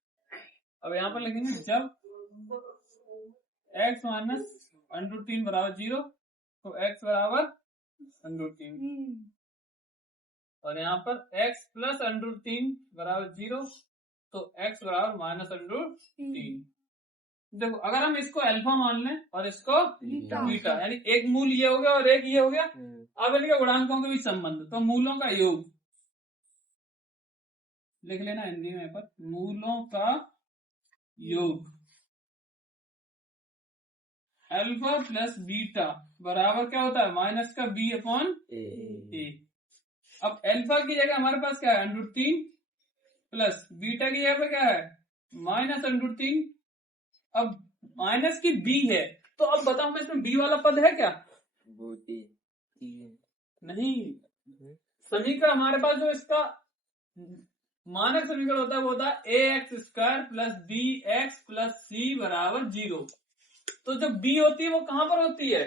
अब यहाँ पर लिखेंगे जब x - √3 बराबर 0 तो x बराबर √3, और यहाँ पर x + √3 बराबर 0 तो x बराबर -√3। देखो अगर हम इसको अल्फा मान लें और इसको बीटा, यानी एक मूल ये हो गया और एक ये हो गया। अब इनके गुणांकों के बीच संबंध, तो मूलों का योग लिख लेना हिंदी में पर मूलों का योग अल्फा प्लस बीटा बराबर क्या होता है माइनस का बी अपॉन ए। अब अल्फा की जगह हमारे पास क्या है √3 प्लस बीटा की जगह पे क्या है माइनस √3। अब माइनस की बी है तो अब बताओ मैं इसमें बी वाला पद है क्या नहीं। समीकरण हमारे पास जो इसका मानक समीकरण होता है वो होता है ax² plus B X plus C बराबर 0। तो जब बी होती है वो कहां पर होती है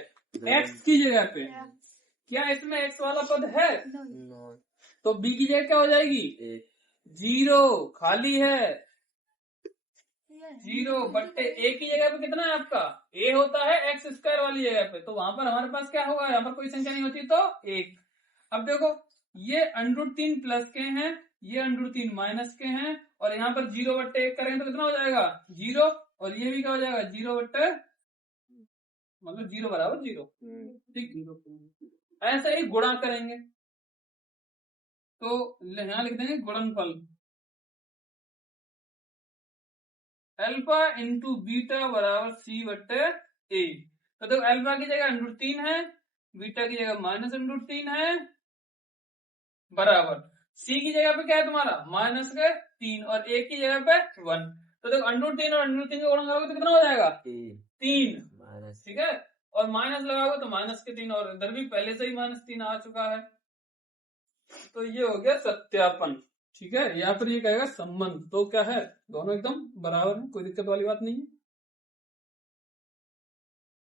x की जगह पे। क्या इसमें x वाला पद है तो बी की जगह क्या हो जाएगी 0 खाली है 0 बट्टे ए की जगह पे कितना है आपका a होता है x² वाली जगह पे तो वहां पर हमारे पास क्या होगा यहाँ पर कोई संख्या नहीं होती तो 1। अब देखो ये √3 प्लस के हैं ये √3 माइनस के हैं और यहाँ पर 0 बट्टे 1 करेंगे तो कितना हो जाएगा 0 और ये भी क्या हो जाएगा 0 बट्टे मतलब 0 बराबर 0 ठीक। ऐसे ही गुणा करेंगे तो यहाँ लिख देंगे गुणनफल अल्फा इंटू बीटा बराबर सी बट्टे ए। तो देखो अल्फा की जगह √3 है बीटा की जगह माइनस √3 है बराबर सी की जगह पे क्या है तुम्हारा माइनस के 3 और ए की जगह पे 1। तो देखो √3 और √3 का गुणा करोगे तो कितना हो जाएगा 3 ठीक है और माइनस लगाओगे तो माइनस के 3 और इधर भी पहले से ही -3 आ चुका है। तो ये हो गया सत्यापन ठीक है या फिर ये कहेगा संबंध। तो क्या है दोनों एकदम बराबर है कोई दिक्कत वाली बात नहीं है।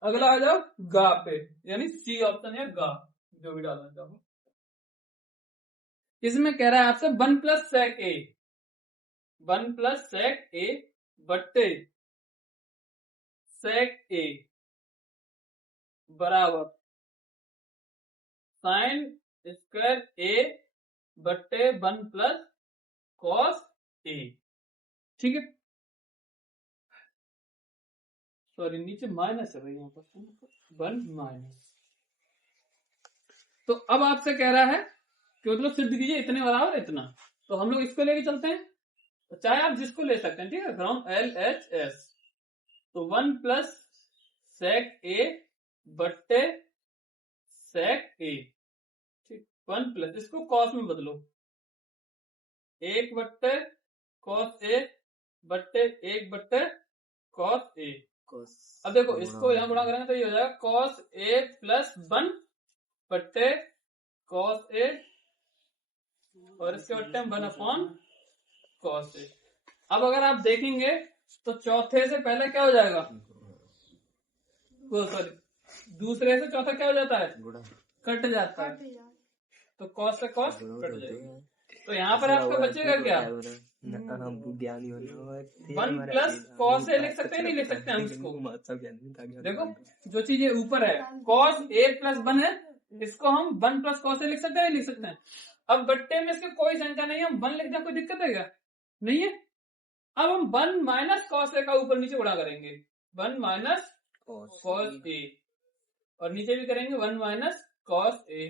अगला आ जाओ गा पे यानी सी ऑप्शन या गा जो भी डालना चाहो। इसमें कह रहा है आपसे 1 प्लस सेक ए 1 प्लस सेक ए बट्टे सेक ए बराबर साइन स्क्वायर ए बट्टे 1 प्लस कॉस ए ठीक है। सॉरी नीचे माइनस है यहाँ पर 1 माइनस। तो अब आपसे कह रहा है कि मतलब सिद्ध कीजिए इतने बराबर इतना। तो हम लोग इसको लेके चलते हैं तो चाहे आप जिसको ले सकते हैं ठीक है फ्रॉम LHS। तो 1 प्लस सेक ए बट्टे सेक ए ठीक 1 प्लस इसको कॉस में बदलो 1 बट्टे कॉस ए बट्टे 1 बट्टे कॉस ए। अब देखो इसको यहाँ गुणा करेंगे तो ये हो जाएगा कॉस ए प्लस 1 बट्टे कॉस ए और इसके बट्टे 1 अपॉन कॉस ए। अब अगर आप देखेंगे तो चौथे से पहले क्या हो जाएगा सॉरी दूसरे से चौथा क्या हो जाता है कट जाता है तो कॉस से कॉस कट जाएगा। तो यहाँ पर आपका बचेगा क्या 1 प्लस कॉस ए लिख सकते हैं नहीं लिख सकते हम इसको। देखो जो चीज ऊपर है कॉस ए प्लस 1 है इसको हम 1 प्लस कॉस ए लिख सकते हैं नहीं लिख सकते हैं। अब बट्टे में इसके कोई संख्या नहीं है हम 1 लिखना कोई दिक्कत है क्या नहीं है। अब हम 1 माइनस कॉस ए का ऊपर नीचे गुणा करेंगे 1 माइनस कॉस ए और नीचे भी करेंगे 1 माइनस कॉस ए।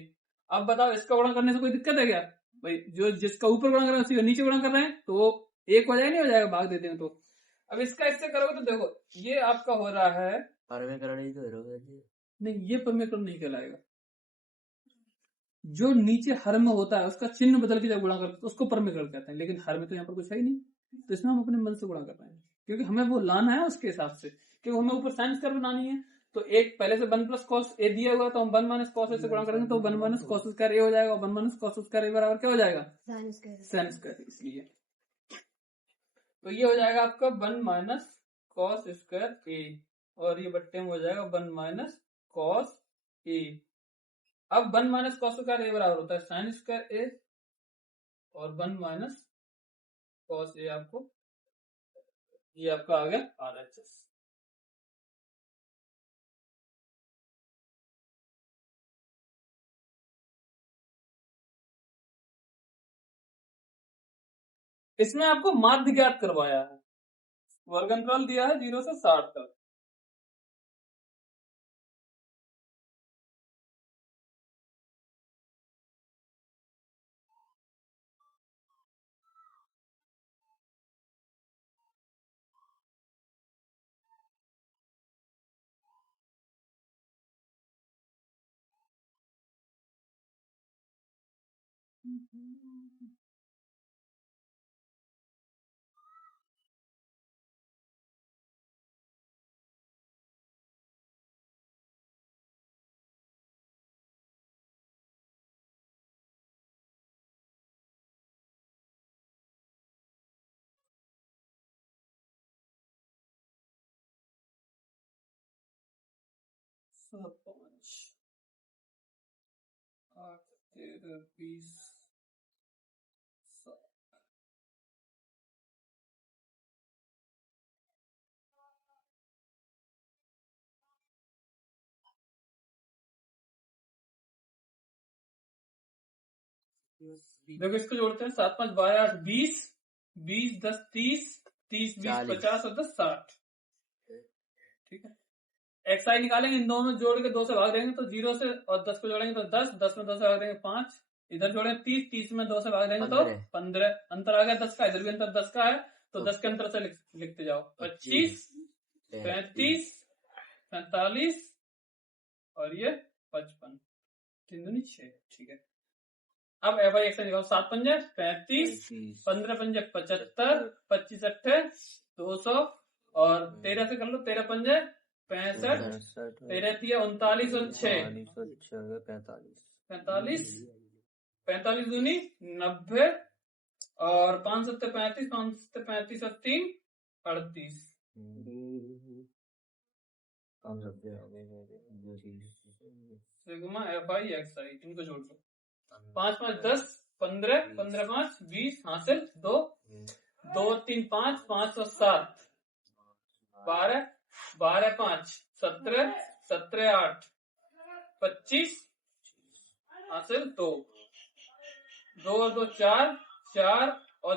अब बताओ इसका गुणा करने से कोई दिक्कत है क्या भाई जो जिसका ऊपर गुणा कर रहे हैं उसी का नीचे गुणा कर रहे हैं तो एक हो जाएगा नहीं हो जाएगा भाग देते हैं। तो अब इसका इससे करोगे तो देखो ये आपका हो रहा है नहीं ये परमेकरण नहीं कहलाएगा। जो नीचे हर में होता है उसका चिन्ह बदल के जब गुणा करते हैं तो उसको परमेकरण कहते हैं लेकिन हर में तो यहाँ पर कुछ है ही नहीं तो इसमें हम अपने मन से गुणा कर रहे हैं क्योंकि हमें वो लाना है उसके हिसाब से क्योंकि हमें ऊपर साइंस कर बनानी है। तो एक पहले से 1 प्लस कॉस ए दिया हुआ तो हम 1 माइनस कॉस ए से गुणा करेंगे तो 1 माइनस कॉस स्क्वायर ए हो जाएगा और 1 माइनस कॉस स्क्वायर ए बराबर क्या हो जाएगा साइन स्क्वायर इसलिए तो ये हो जाएगा आपका 1 माइनस कॉस स्क्वायर ए और ये बट्टे में हो जाएगा 1 माइनस कॉस ए। अब 1 माइनस कॉस स्क्वायर ए बराबर होता है साइन स्क्वायर ए और 1 माइनस कॉस ए आपको ये आपका आ गया RHS। इसमें आपको माध्य ज्ञात करवाया है वर्ग अंतराल दिया है 0 से 60 तक। 5 8 13 20 देखो इसको जोड़ते हैं 7 5 12 8 20 20 10 30 30 20 50 और 10 60। ठीक है, एक्स आई निकालेंगे, इन दोनों जोड़ के 2 से भाग देंगे तो 0 से, और 10 को जोड़ेंगे तो 10 10 में 2 से भाग देंगे 5, इधर जोड़ेंगे 30 30 में 2 से भाग देंगे तो 15, अंतर आ गया 10 का, इधर भी अंतर 10 का है तो 10 के अंतर से लिखते जाओ 25 35 45 और ये 55, 3 दूनी 6। ठीक है, अब एफ आई एक्स निकालो, 7 पंजे 35 15 पंजे 75 25 अट्ठे 200 और 13 से कर लो, 13 पंजे 65 13 39 और 6 45 45 दूनी 90 और 5 7 35 5 7 35 और 3 38। सिग्मा एफ आई एक्स आई, इनको जोड़ दो, 5 5 10 15 15 5 20 हासिल 2 2 3 5 5 और 7 12 12 5 17 17 8 25 हासिल 2 2 और 2 4 4 और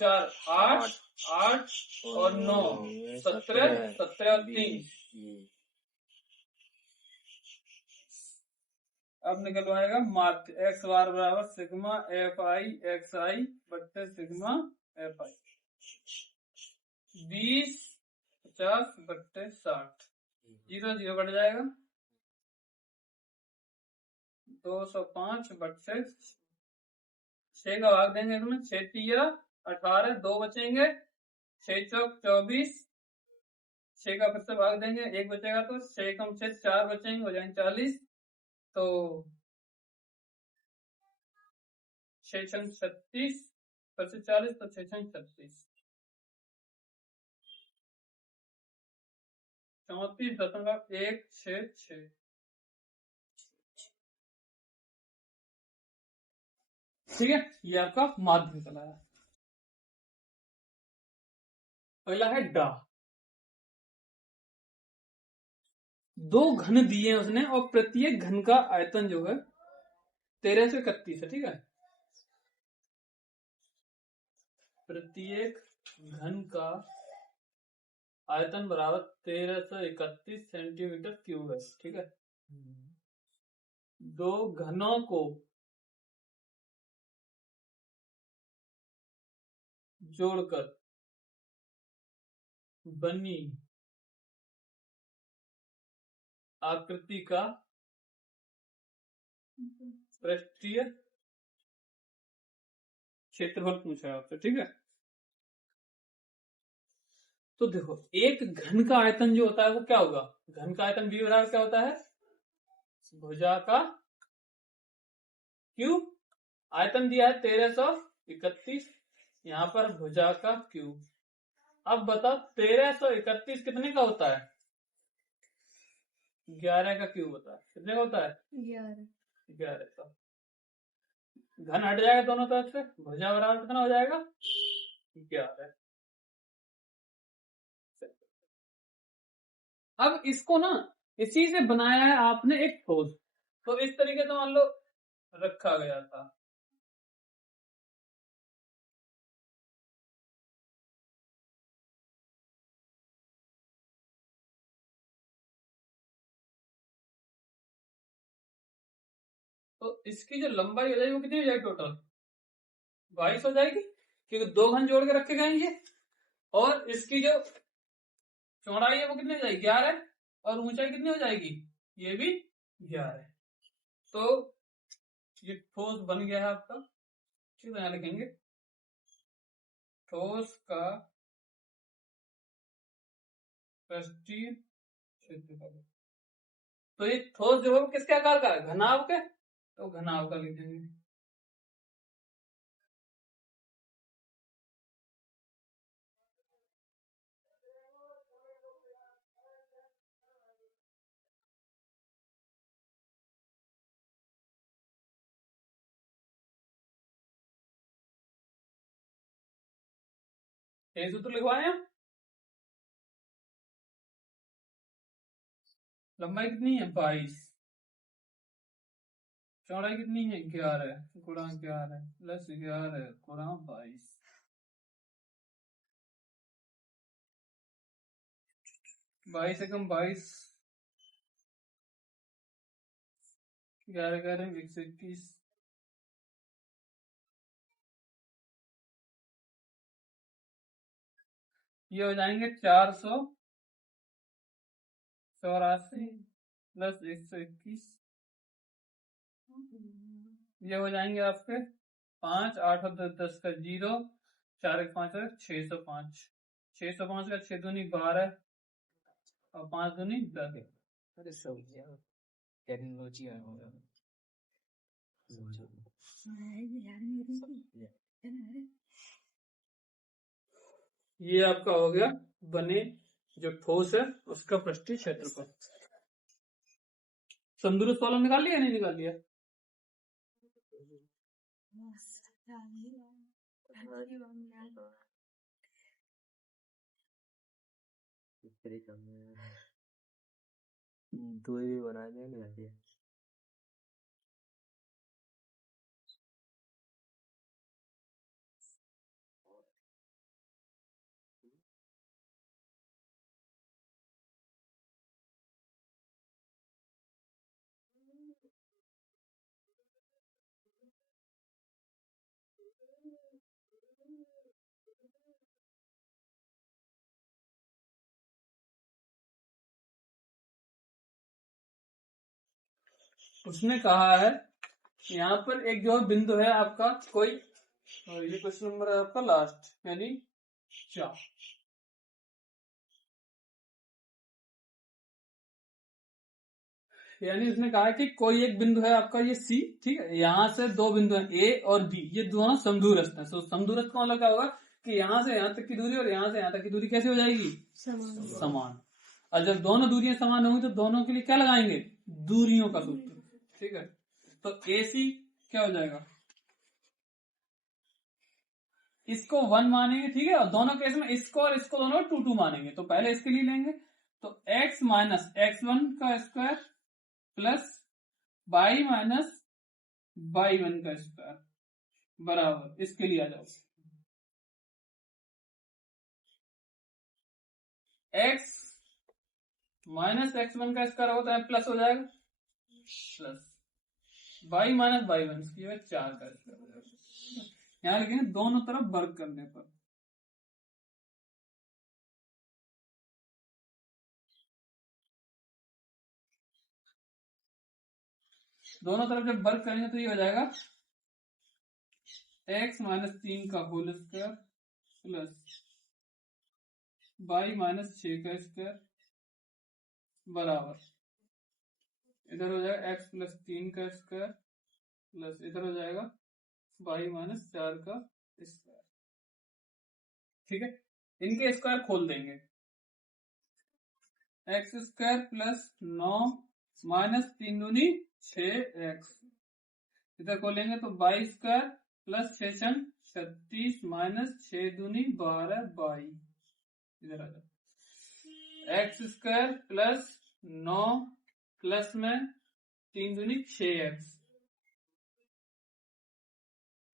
4 8 8 और 9 17 17 और 3। अब निकलवाएगा मार्क एक्स बार बराबर सिग्मा एफ आई एक्स आई बट्टे सिग्मा एफ आई 20 50 बट्टे 60, 0 0 कट जाएगा 205 बट्टे 6 का भाग देंगे इसमें 6 3 18 2 बचेंगे 6 चौक 24, 6 का फिर से भाग देंगे 1 बचेगा तो 6 कम 6 4 बचेंगे हो जाएंगे 40, तो 6 छंग 36 फिर से 40 तो 6 छंग 36 34.166। ठीक है, ये आपका माध्य निकला है। पहला है डा, 2 घन दिए उसने और प्रत्येक घन का आयतन जो है 13 से 31 है। ठीक है, प्रत्येक घन का आयतन बराबर 1331 सेंटीमीटर क्यूब है। ठीक है, 2 घनों को जोड़कर बनी आकृति का पृष्ठीय क्षेत्रफल पूछा है आपसे। ठीक है, तो देखो एक घन का आयतन जो होता है वो क्या होगा, घन का आयतन V बराबर क्या होता है, भुजा का क्यूब, आयतन दिया है 1331, यहाँ पर भुजा का क्यूब। अब बताओ 1331 कितने का होता है, 11 का क्यूब होता है। कितने का होता है, 11 का। घन हट जाएगा दोनों तरफ से, भुजा बराबर कितना हो जाएगा, 11। अब इसको ना इसी से बनाया है आपने एक ठोस, तो इस तरीके से मान लो रखा गया था। तो इसकी जो लंबाई हो जाएगी वो कितनी हो जाएगी, टोटल 22 हो जाएगी, क्योंकि 2 घन जोड़ के रखे गए ये। और इसकी जो चौड़ाई है वो कितनी हो जाएगी, 11, और ऊंचाई कितनी हो जाएगी, ये भी 11। तो ये ठोस बन गया है आपका। ठीक है, यहाँ लिखेंगे ठोस का पृष्ठीय क्षेत्रफल। तो ये ठोस जो है वो किसके आकार का है? घनाभ के, तो घनाभ का लिखेंगे। ये सूत्र लिखवाए हैं। लंबाई कितनी है? 22। चौड़ाई कितनी है? 11 गुणा 11 प्लस 11 गुणा 22। 22 से कम 22, 11 11 121। ये हो जाएंगे 484 प्लस 121। ये हो जाएंगे आपके 5 8 और 10 का 0, 4 1 5 605। 605 का 6 दूनी 12 और 5 दूनी 10। अरे सब टेक्नोलॉजी आ गया। ये आपका हो गया बने जो ठोस है उसका पृष्ठीय क्षेत्रफल। समदूरस्थ फलन निकाल लिया नहीं निकाल लिया? दो ही बना देंगे। उसने कहा है यहाँ पर एक जो बिंदु है आपका कोई, और ये क्वेश्चन नंबर है आपका लास्ट यानी 4। यानी उसने कहा कि कोई एक बिंदु है आपका ये सी, ठीक है, यहाँ से दो बिंदु हैं ए और बी, ये दोनों समदूरस्थ हैं। तो समदूरस्थ का मतलब क्या होगा कि यहाँ से यहाँ तक की दूरी और यहाँ से यहाँ तक की दूरी कैसे हो जाएगी? समान। और जब दोनों दूरियां समान होंगी तो दोनों के लिए क्या लगाएंगे? दूरियों का सूत्र, ठीक है। तो ए सी क्या हो जाएगा? इसको 1 मानेंगे, ठीक है, और दोनों केस में इसको और इसको दोनों 2 2 मानेंगे। तो पहले इसके लिए लेंगे तो x माइनस x1 का square plus y minus y1 का स्क्वायर बराबर, इसके लिए आ जाओ x माइनस x1 का स्क्वायर होता है प्लस हो जाएगा प्लस y माइनस y1 इसकी 4 का स्क्वायर हो जाएगा। यहाँ लिखेंगे दोनों तरफ वर्ग करने पर। दोनों तरफ जब वर्ग करेंगे तो ये हो जाएगा x माइनस 3 का whole square plus y minus 6 का स्क्वायर बराबर, इधर हो जाएगा x प्लस 3 का स्क्वायर प्लस इधर हो जाएगा y माइनस 4 का स्क्वायर, ठीक है। इनके स्क्वायर खोल देंगे, एक्स स्क्वायर प्लस 9 माइनस 3 दूनी 6x, इधर खोलेंगे तो y स्क्वायर प्लस 6 36 माइनस 6 दूनी 12y, इधर आ जाओ एक्स स्क्वायर प्लस 9 प्लस में 3 दूनी 6x,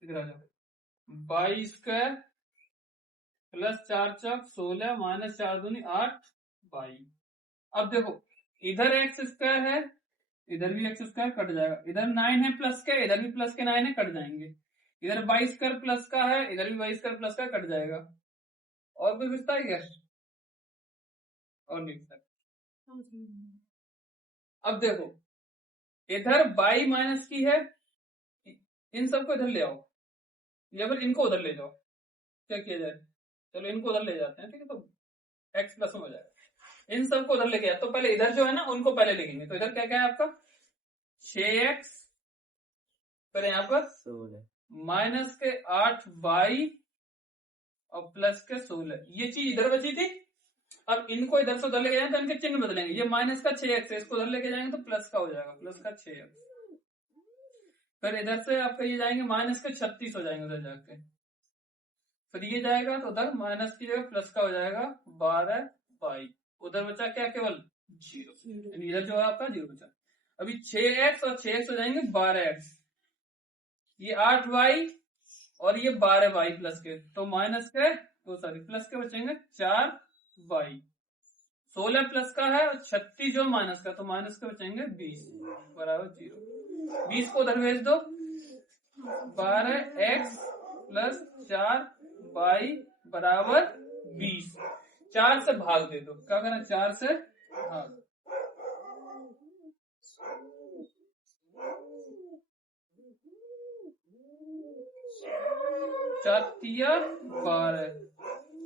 इधर आ जाओ y स्क्वायर प्लस 4 चौक 16 माइनस 4 दूनी 8y। अब देखो इधर एक्स स्क्वायर है, इधर भी एक्स स्क्वायर कट जाएगा, इधर 9 है प्लस के, इधर भी प्लस के 9 है, कट जाएंगे। इधर वाई स्क्वायर प्लस का है, इधर भी वाई स्क्वायर प्लस का कट जाएगा। और कोई पूछता है क्या? और नहीं सकता। अब देखो इधर y माइनस की है, इन सबको इधर ले आओ, या फिर इनको उधर ले जाओ, क्या किया जाए, चलो इनको उधर ले जाते हैं, ठीक है, तो x प्लस में हो जाएगा। इन सबको उधर लेके जाए, तो पहले इधर जो है ना उनको पहले लिखेंगे, तो इधर क्या क्या है आपका 6x, फिर यहाँ पर माइनस के 8y और प्लस के 16, ये चीज इधर बची थी। अब इनको इधर से उधर लेके जाएंगे तो इनके चिन्ह बदलेंगे, ये माइनस का 6x है, इसको उधर लेके जाएंगे तो प्लस का हो जाएगा, प्लस का 6x। फिर इधर से आपका ये जाएंगे माइनस के 36 हो जाएंगे उधर जाके, फिर ये जाएगा तो उधर माइनस की जगह प्लस का हो जाएगा 12y, उधर बचा क्या केवल 0, इधर जो है आपका 0 बचा। अभी 6x और 6x हो जाएंगे 12x, ये 8y और ये 12y प्लस के, तो माइनस के तो सॉरी प्लस के बचेंगे 4y, 16 प्लस का है और 36 जो माइनस का, तो माइनस के बचेंगे 20 बराबर 0। 20 को उधर भेज दो, 12x प्लस 4y बराबर 20, 4 से भाग दे दो, क्या करना 4 से भाग, चार तिया 12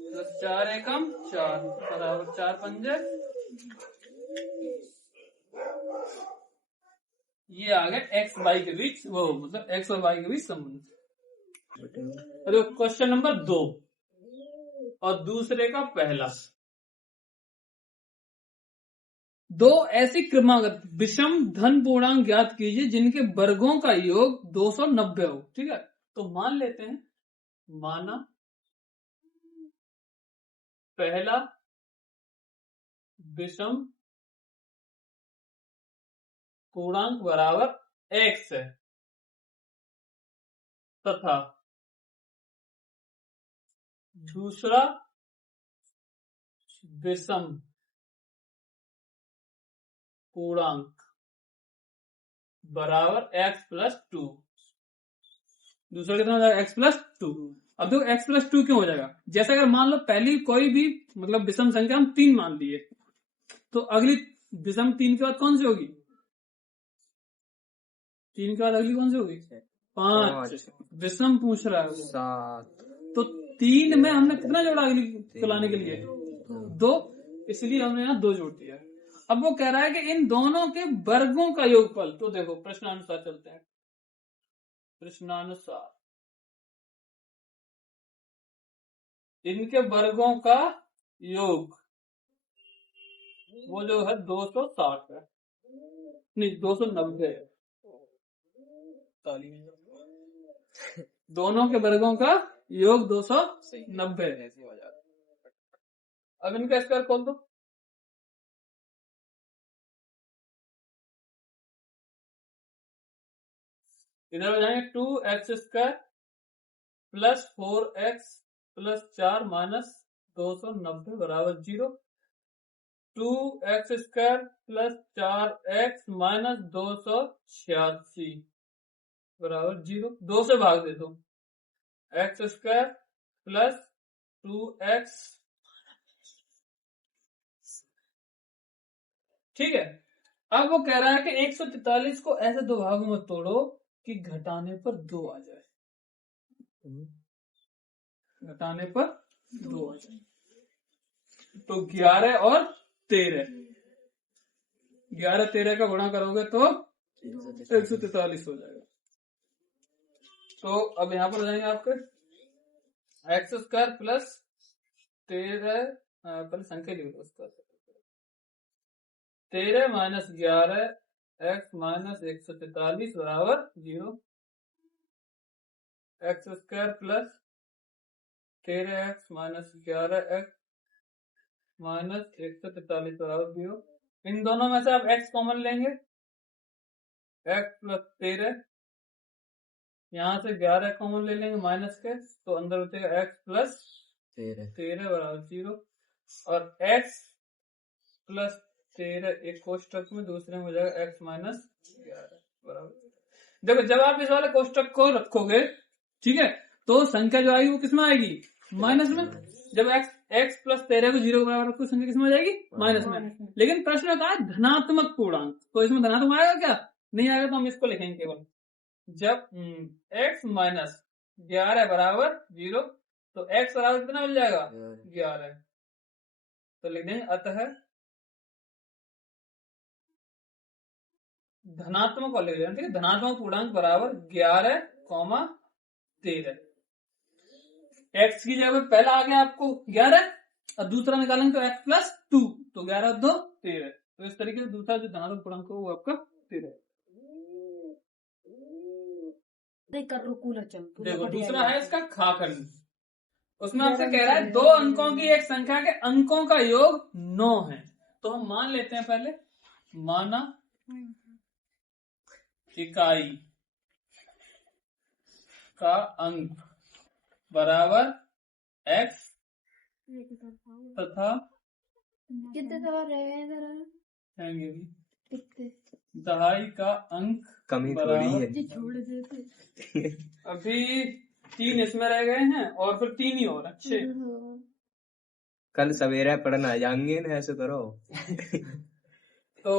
प्लस 4 एकम 4 बराबर 4 पंजे, ये आ गया एक्स वाई के बीच, वो मतलब एक्स और वाई के बीच संबंध। तो क्वेश्चन नंबर 2 और दूसरे का पहला, दो ऐसी क्रमागत विषम धन पूर्णांक ज्ञात कीजिए जिनके वर्गों का योग 290 हो, ठीक है। तो मान लेते हैं, माना पहला विषम पूर्णांक बराबर x है तथा दूसरा विषम पूर्णांक बराबर x प्लस 2, दूसरा कितना हो जाएगा x प्लस 2। अब देखो x प्लस 2 क्यों हो जाएगा, जैसे अगर मान लो पहली कोई भी मतलब विषम संख्या हम 3 मान लिए, तो अगली विषम 3 के बाद कौन सी होगी, 3 के बाद अगली कौन सी होगी 5, विषम पूछ रहा है 7, तो 3 में हमने कितना जोड़ा अगली को लाने के लिए 2, इसलिए हमने यहाँ 2 जोड़ दिया। अब वो कह रहा है कि इन दोनों के वर्गों का योगफल, तो देखो प्रश्नानुसार चलते हैं, प्रश्नानुसार इनके वर्गों का योग वो जो है 260 है, नहीं 290 है, दोनों के वर्गों का योग 290 है। अब इनका स्क्वायर खोल दो, इधर हो जाएंगे 2x square plus 4x plus 4 minus 290 बराबर 0, 2x square plus 4x minus 286 बराबर 0, 2 से भाग दे दो, x स्क्वायर प्लस 2x, ठीक है। अब वो कह रहा है कि 143 को ऐसे दो भागों में तोड़ो कि घटाने पर 2 आ जाए, घटाने पर 2 आ जाए, तो 11 और 13, 11-13 का गुणा करोगे तो 143 हो जाएगा। तो अब यहाँ पर हो जाएंगे आपके एक्स स्क्वायर प्लस 13, पहले संख्या लिखो उसका, 13 माइनस 11 एक्स माइनस 143 बराबर 0, x square plus 13 x minus 11 x minus 143 बराबर 0। इन दोनों में से आप x कॉमन लेंगे, x प्लस 13, यहाँ से 11 कॉमन ले लेंगे माइनस के, तो अंदर बचेगा x प्लस 13 बराबर 0, और x प्लस 13 एक कोष्टक में, दूसरे में हो जाएगा x माइनस 11 बराबर। देखो जब आप इस वाले कोष्टक को रखोगे, ठीक है, तो संख्या जो आएगी वो किसमें आएगी माइनस में, जब x प्लस 13 को 0 के बराबर रखो, संख्या किसमें आ जाएगी माइनस में। लेकिन प्रश्न का है धनात्मक पूर्णांक, तो इसमें धनात्मक आएगा क्या, नहीं आएगा, तो हम इसको लिखेंगे केवल जब x माइनस 11 बराबर 0, तो x बराबर कितना मिल जाएगा 11। तो लिख देंगे अतः धनात्मक वाले लिख लेना, ठीक है, धनात्मक पूर्णांक बराबर 11, 13। x की जगह पे पहला आ गया आपको 11 और दूसरा निकालेंगे तो x प्लस 2, तो 11 2 13। तो इस तरीके से दूसरा जो धनात्मक पूर्णांक है वो आपका 13। देखो दूसरा है इसका खाखंड, उसमें आपसे कह रहा है दो अंकों की एक संख्या के अंकों का योग 9 है। तो हम मान लेते हैं पहले, माना इकाई का अंक बराबर x तथा कितने सवाल रह गए कितने दहाई का अंक कमी थोड़ी है। छोड़ देते। अभी 3 इसमें रह गए हैं और फिर 3 ही और अच्छे। कल सवेरे पढ़ना जाएंगे ना, ऐसे करो। तो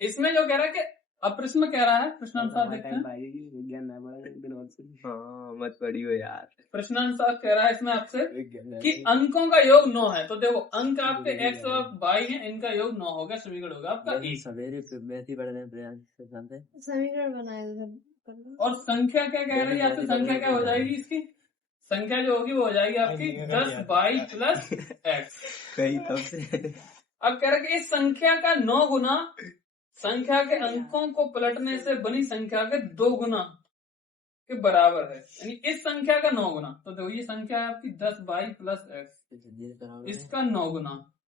इसमें जो कह रहा है कि अब प्रश्न में कह रहा है, प्रश्नानुसार देखते हैं। हाँ मत पढ़ियो यार। प्रश्नानुसार कह रहा है इसमें आपसे कि अंकों का योग 9 है। तो देखो अंक आपके x और y है, इनका योग 9 होगा, समीकरण होगा आपका 1। सवेरे समीकरण बनाए और संख्या क्या कह रही है आपसे, संख्या क्या हो जाएगी इसकी, संख्या जो होगी वो हो जाएगी आपकी 10y प्लस x। कहीं तब से अब कह रहा है कि इस संख्या का 9 गुना संख्या के अंकों को पलटने से बनी संख्या के 2 गुना के बराबर है, यानी इस संख्या का 9 गुना। तो देखो ये संख्या है आपकी 10y प्लस x, इसका 9 गुना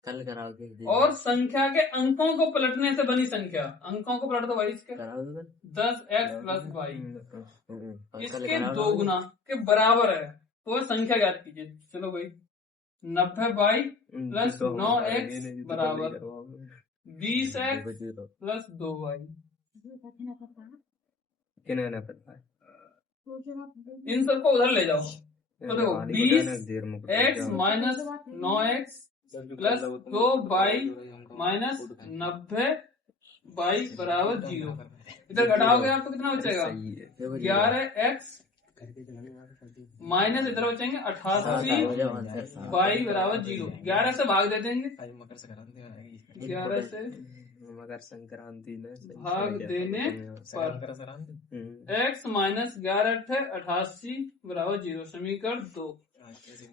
कल कराओगे। और संख्या के अंकों को पलटने से बनी संख्या, अंकों को पलट दो भाई, इसके 10x प्लस y, इसके 2 गुना के बराबर है। तो वह संख्या ज्ञात कीजिए। चलो भाई 90y प्लस 9x बराबर 20x प्लस 2y। किन्हें पता है, इन सबको उधर ले जाओ। तो देखो 20x minus 9x plus 2y minus 90y बराबर 0। इधर घटाओगे आपको कितना बचेगा 11x माइनस इधर बचेंगे 88y बराबर 0। 11 से भाग दे देंगे, 11 से मकर संक्रांति भाग देने पर x माइनस 11 है 88 बराबर 0, समीकरण 2।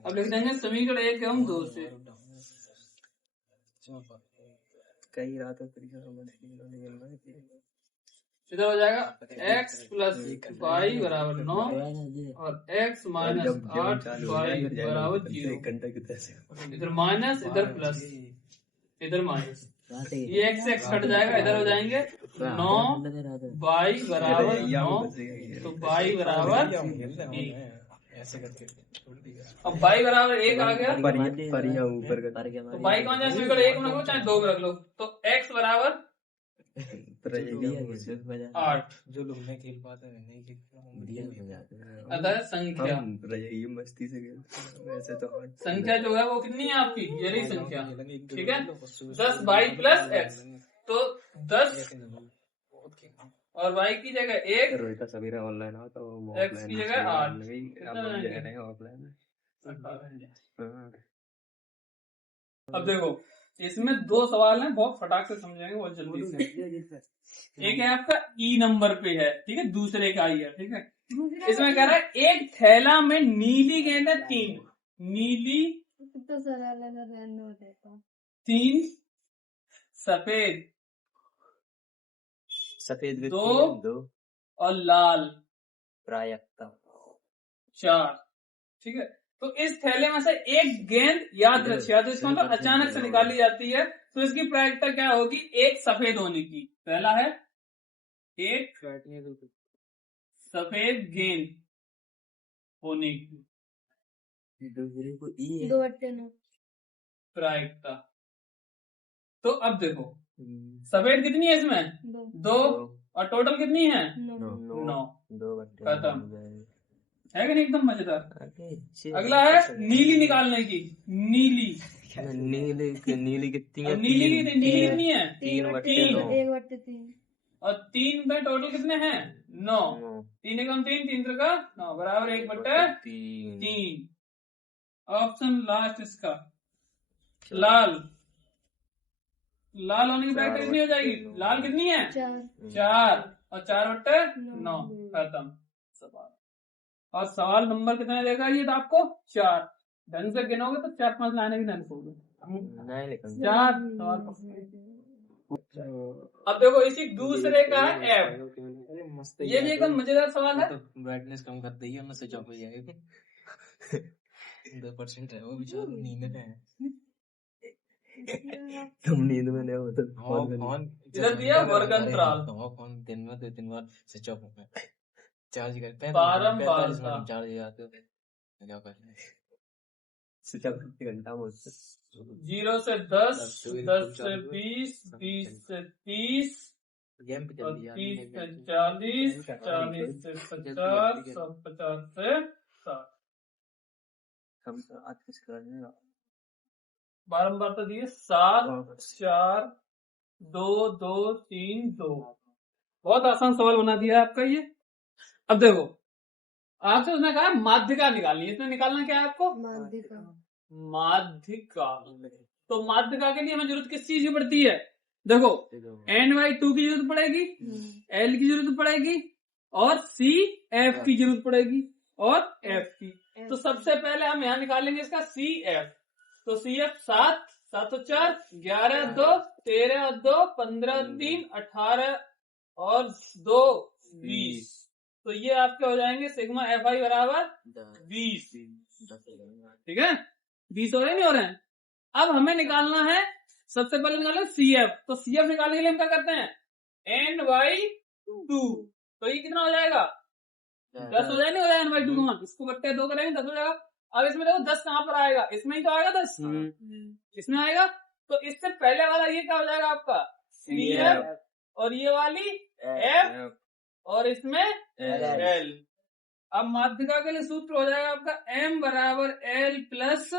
अब लिख देंगे समीकरण 1 हम 2 से। कई रातों इधर हो जाएगा x प्लस y बराबर 9 और x माइनस 8y बराबर 0। इधर माइनस इधर प्लस इधर माइनस, ये x कट जाएगा, इधर हो जाएंगे 9y बराबर 9, तो y बराबर 1। अब y बराबर 1 आ गया, परिया ऊपर का, तो y कौन सा समीकरण 1 में रख लो चाहे 2 में रख लो। तो x बराबर 8, जो लोग नहीं खेल पाते हैं नहीं खेलते, अतः संख्या मस्ती से वैसे तो संख्या जो है वो कितनी है आपकी, ये रही संख्या, ठीक है 10y प्लस x। तो 10 और y की जगह 1, रोहित सवेरा ऑनलाइन हो तो x की जगह 8। ऑफलाइन। अब देखो इसमें 2 सवाल हैं, बहुत फटाक से समझेंगे बहुत जल्दी से। एक है आपका ई नंबर पे है, ठीक है, दूसरे का आई है, ठीक है। इसमें कह रहा है एक थैला में नीली गेंद है 3, नीली 3, सफेद सफेद 2 और लाल प्रायिकता 4, ठीक है। तो इस थैले में से एक गेंद याद रखिए, तो इसका मतलब अचानक से निकाली जाती है, तो इसकी प्रायिकता क्या होगी, एक सफेद होने की। पहला है एक सफेद गेंद होने की, दूसरे को ई है 2/9 प्रायिकता। तो अब देखो सफेद कितनी है इसमें 2 और टोटल कितनी है 9। खत्म है कि नहीं, एकदम मजेदार। अगला है नीली निकालने की, नीली नीली कितनी है, नीली कितनी है 3/9। 1/3 और 3 में टोटल कितने हैं 9। 3 एकम 3, 3 त्रिका 9 बराबर 1/3। ऑप्शन लास्ट इसका लाल। लाल होने की ब्रैकेट कितनी हो जाएगी, लाल कितनी है 4 और 4/9 खत्म सवाल। और सवाल नंबर कितने देगा ये तो आपको 4, ढंग से गिनोगे तो 4-5 लाने की ढंग होगी 4 सवाल। अब देखो इसी दूसरे का है एफ, ये भी एकदम मजेदार सवाल है। ब्राइटनेस कम कर देगी उनमें स्विच ऑफ हो जाएगा 2% है वो बेचारा नींद में है। तुम नींद में नहीं हो तो फोन इधर दिया वर्क अंतराल फोन दिन में 2-3 बार स्विच ऑफ होगा, चार्ज करते बारंबार चार्ज जाते हो क्या करना है। घंटा 0 से 10, 10 से 20, 20 से 30, गेम पे और चल 30 से 40, 40 से 50, 50 से 60। हम आज किस करने बारंबार तो दिए 7, 4, 2, 2, 3, 2। बहुत आसान सवाल बना दिया आपका ये। अब देखो आपसे उसने कहा माध्यिका निकालनी है, इसमें निकालना क्या है आपको माध्यिका। तो माध्यिका के लिए हमें जरूरत किस चीज की पड़ती है, देखो n/2 की जरूरत पड़ेगी, l की जरूरत पड़ेगी और c f की जरूरत पड़ेगी और f की। तो सबसे पहले हम यहाँ निकालेंगे इसका c f। तो सी एफ 7, 7 और 4, 11, 2, 13 और 2, 15 और 3, 18 और 2, 20। तो ये आपके हो जाएंगे सिग्मा एफ आई बराबर 20। ठीक है 20 हो रहे नहीं हो रहे हैं। अब हमें निकालना है, सबसे पहले निकालें सी एफ। तो सी एफ निकालने के लिए हम क्या करते हैं n/2। तो ये कितना हो जाएगा 10 हो जाएगा, नहीं हो जाएगा n/2 का मान, इसको बट्टे 2 करेंगे 10 हो जाएगा। अब इसमें देखो 10 कहाँ पर आएगा, इसमें ही तो आएगा 10, इसमें आएगा। तो इससे पहले वाला ये क्या हो जाएगा आपका सी एफ और ये वाली एफ और इसमें एल। अब माध्यिका के लिए सूत्र हो जाएगा आपका m बराबर l प्लस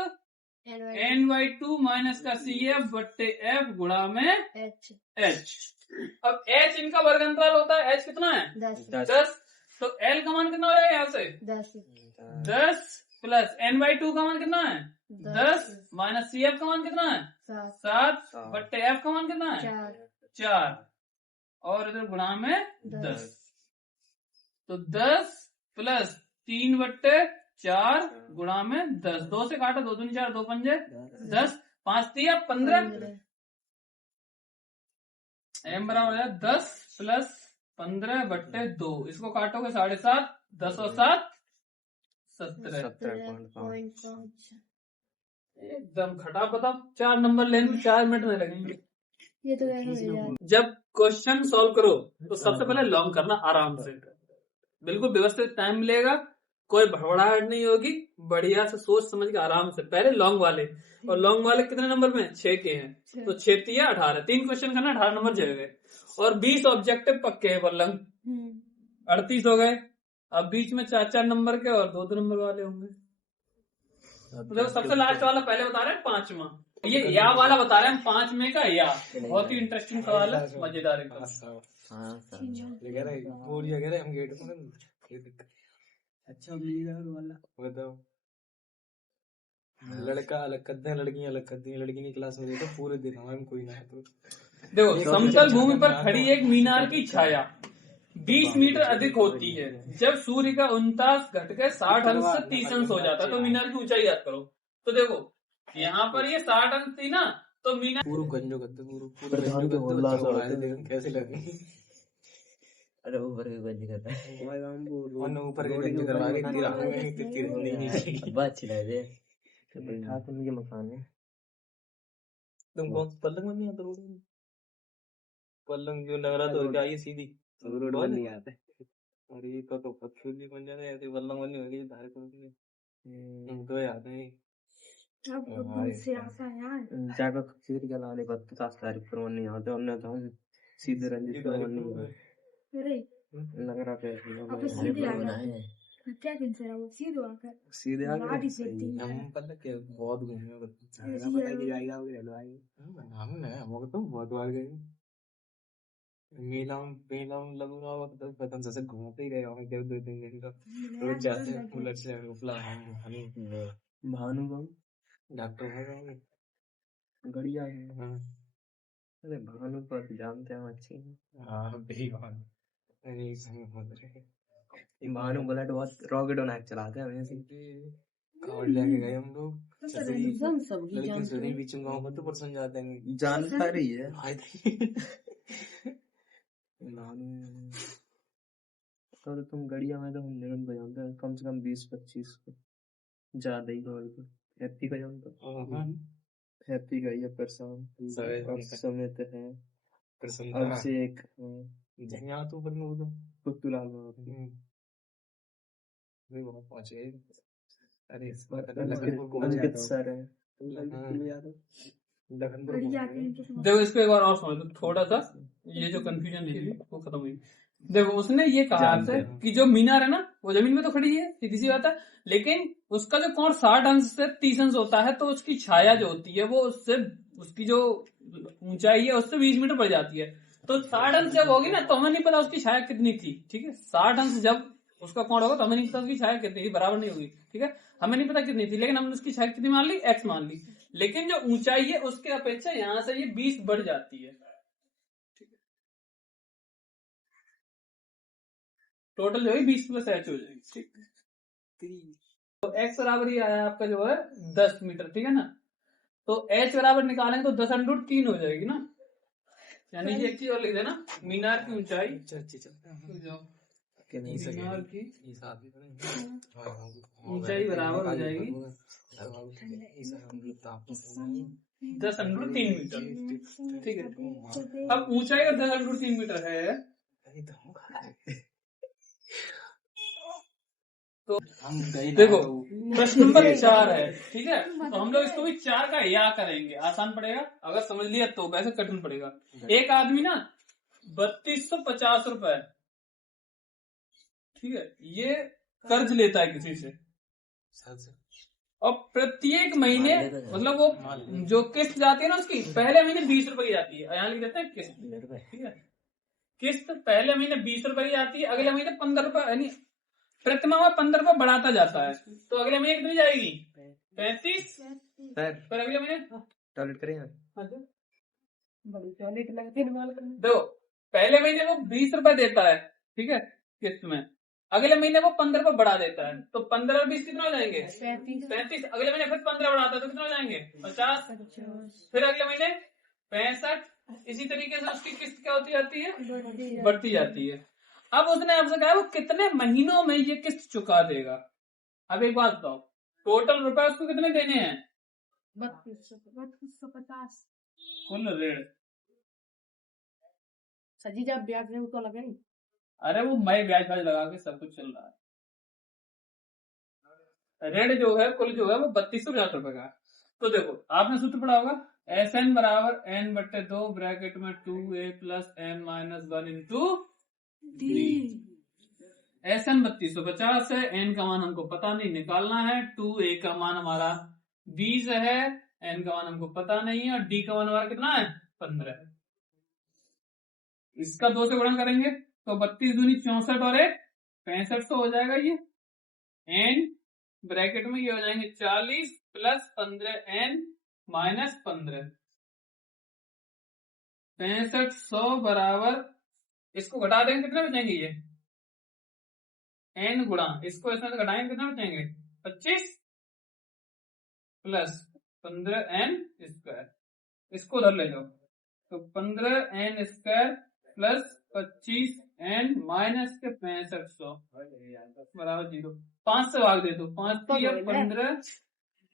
n/2 माइनस का सी एफ बट्टे एफ गुणा में h। अब h इनका वर्ग अंतराल होता है, h कितना है 10। तो l का मान कितना हो जाएगा यहाँ से 10 प्लस n/2 का मान कितना है 10 माइनस सी एफ का मान कितना है 7 बट्टे एफ का मान कितना है 4 और इधर गुणा में 10। तो 10 प्लस 3/4 गुणा में 10, 2 से काटो 2 दूनी 4, 2 पंजे 10, 5 3 15। m बराबर है 10 प्लस 15/2, इसको काटोगे 7.5, 10 और 7 17। एकदम खटा पता। 4 नंबर लेने में 4 मिनट नहीं लगेंगे। ये तो जब क्वेश्चन सॉल्व करो तो सबसे पहले लॉन्ग करना आराम से, बिल्कुल व्यवस्थित टाइम मिलेगा, कोई भड़बड़ाहट नहीं होगी, बढ़िया से सोच समझ के आराम से पहले लॉन्ग वाले। और लॉन्ग वाले कितने नंबर में 6 के हैं, तो 6 3 18, 3 क्वेश्चन करना 18 नंबर जाएंगे और 20 ऑब्जेक्टिव पक्के हैं पल्लंग, 38 हो गए। अब बीच में 4-4 नंबर के और 2-2 नंबर वाले होंगे। तो सबसे लास्ट वाला पहले बता रहे हैं 5वां, ये या वाला बता रहे हैं हम 5 में का या। बहुत ही इंटरेस्टिंग सवाल है, मजेदार एकदम। हम गेट अच्छा वाला बताओ। लड़का अलग करते हैं, लड़कियां अलग करती हैं। लड़की की क्लास में देखो पूरे दिन हमारे कोई ना है। तो देखो समतल भूमि पर खड़ी एक मीनार की छाया 20 मीटर अधिक होती है। जब सूर्य का 49 घटकर 60 अंश से 30 अंश हो जाता है तो मीनार की ऊंचाई याद करो। तो देखो यहाँ पर ये 60 अंश थी ना, तो मीनार पूरा गंजो करते पूरा कैसे लगेगी। अरे ऊपर भी गंज करता है, ऊपर के गंज करवा के बात छिड़ा दे। उनके मकान है। तुम कौन पलंग में नहीं आता? पलंग जो लग रहा तो क्या ये सीधी रोड बन नहीं आते। और ये तो पत्थर भी बन जाते ऐसे पलंग बनी होगी धारे को तो याद है। से आता है यार जाकर खीर के लाने पर 50 तारीख पर नहीं आते, हमने तो सीधे रंजित पर नहीं अरे लग रहा है अब सीधे आ गए क्या दिन से वो सीधे आ गए हम पता क्या बहुत घूमे पता कि जाएगा हम ना हम तो बहुत बार गए। मेला में लगूंगा वो तो पतंग से घूमते ही रहे होंगे जब 2-3 दिन का रोज जाते हैं बुलेट से उपला भानु डॉक्टर हो गए गड़िया है। हाँ अरे भानु पर जानते हैं अच्छी। हाँ बेईमान अरे संग होते रहे भानु बुलेट बहुत रॉकेट और नाइट चलाते हैं हमेशा। कावड़ लेके गए हम लोग छतरी एकदम सबकी लड़की जानते छतरी हैं। बीच में गाँव में तो परसों जाते हैं जानता रही है आए थे भानु। तो तुम गड़िया में तो हम निरंतर बजाते हैं कम से कम 20-25 को ज्यादा ही कॉल को। हैप्पी का जानता हैप्पी का ही है परेशान समित है अभिषेक जहाँ तो ऊपर में वो तो पुतुलाल भी बहुत पहुंचे अरे अंकित सर है देखो इसको एक बार और समझ लो थोड़ा सा, ये जो कंफ्यूजन है वो खत्म हुई। देखो उसने ये कहा था कि जो मीनार है ना वो जमीन में तो खड़ी है, सीधी सी बात है, लेकिन उसका जो कोण 60 अंश से 30 अंश होता है, तो उसकी छाया जो होती है वो उससे उसकी जो ऊंचाई है उससे 20 मीटर बढ़ जाती है। तो 60 अंश जब होगी ना तो हमें नहीं पता उसकी छाया कितनी थी, ठीक है। 60 अंश जब उसका कोण होगा तो हमें नहीं पता उसकी छाया कितनी थी, बराबर नहीं होगी, ठीक है। हमें नहीं पता कितनी थी, लेकिन हमने उसकी छाया कितनी मान ली, x मान ली। लेकिन जो ऊंचाई है उसके अपेक्षा यहाँ से ये 20 बढ़ जाती है, ठीक है। टोटल जो है 20 प्लस h हो जाएगी, ठीक है। तो x बराबर ही आया आपका जो है 10 मीटर, ठीक है ना। तो h बराबर निकालेंगे तो 10√3 हो जाएगी ना। यानी कि एक चीज और लिख देना, मीनार की ऊंचाई मीनार की ऊंचाई बराबर हो जाएगी 10√3 मीटर, ठीक है। अब ऊंचाई का 10√3 मीटर है तो देखो प्रश्न नंबर 4 है, ठीक है। तो हम लोग इसको भी 4 का या करेंगे, आसान पड़ेगा अगर समझ लिया तो, वैसे कठिन पड़ेगा। एक आदमी ना 3250 रुपए, ठीक है, ये कर्ज लेता है किसी से, और प्रत्येक महीने मतलब वो जो किस्त जाती है ना उसकी पहले महीने 20 रुपए की जाती है, यहाँ लिख देते हैं किस्त, ठीक है। किस्त पहले महीने 20 रुपए की जाती है, अगले महीने 15 रुपए, यानी प्रतिमाह में 15 रुपए बढ़ाता जाता है। तो अगले महीने कितनी जाएगी 35, फिर अगले महीने टॉयलेट करें देखो पहले महीने वो 20 रुपए देता है, ठीक है, किस्त में। अगले महीने वो 15 रुपए बढ़ा देता है, तो 15 और 20 कितना हो जाएंगे 35। अगले महीने फिर 15 बढ़ाता है तो कितना हो जाएंगे 50। फिर अगले महीने 65। इसी तरीके से उसकी किस्त क्या होती जाती है, बढ़ती जाती है। अब उसने आपसे कहा वो कितने महीनों में ये किस्त चुका देगा। अब एक बात बताओ, टोटल रुपए उसको कितने देने हैं 3250 कुल ऋण। सजी जब ब्याज में तो लगे, अरे वो मैं ब्याज ब्याज लगा के सब कुछ चल रहा है। ऋण जो है कुल जो है वो 3250 रुपए का। तो देखो आपने सूत्र पढ़ा होगा, SN बराबर n/2 ब्रैकेट में 2a + n-1 into D. SN 3250 है, n का मान हमको पता नहीं, निकालना है। 2a का मान हमारा 20 है, n का मान हमको पता नहीं है, और d का मान हमारा कितना है 15। इसका 2 से गुणन करेंगे तो 32 दूनी 64 और 1 65 हो जाएगा ये। n ब्रैकेट में ये हो जाएंगे 40 + 15 n - 15 6500 बराबर, इसको घटा देंगे कितने बचेंगे ये n गुणा, इसको इसमें से घटाएंगे कितने बचेंगे 25 + 15n²। इसको उधर ले जाओ तो 15n² + 25n - 6500 बराबर 0। 5 से भाग दे दो, 5 × 15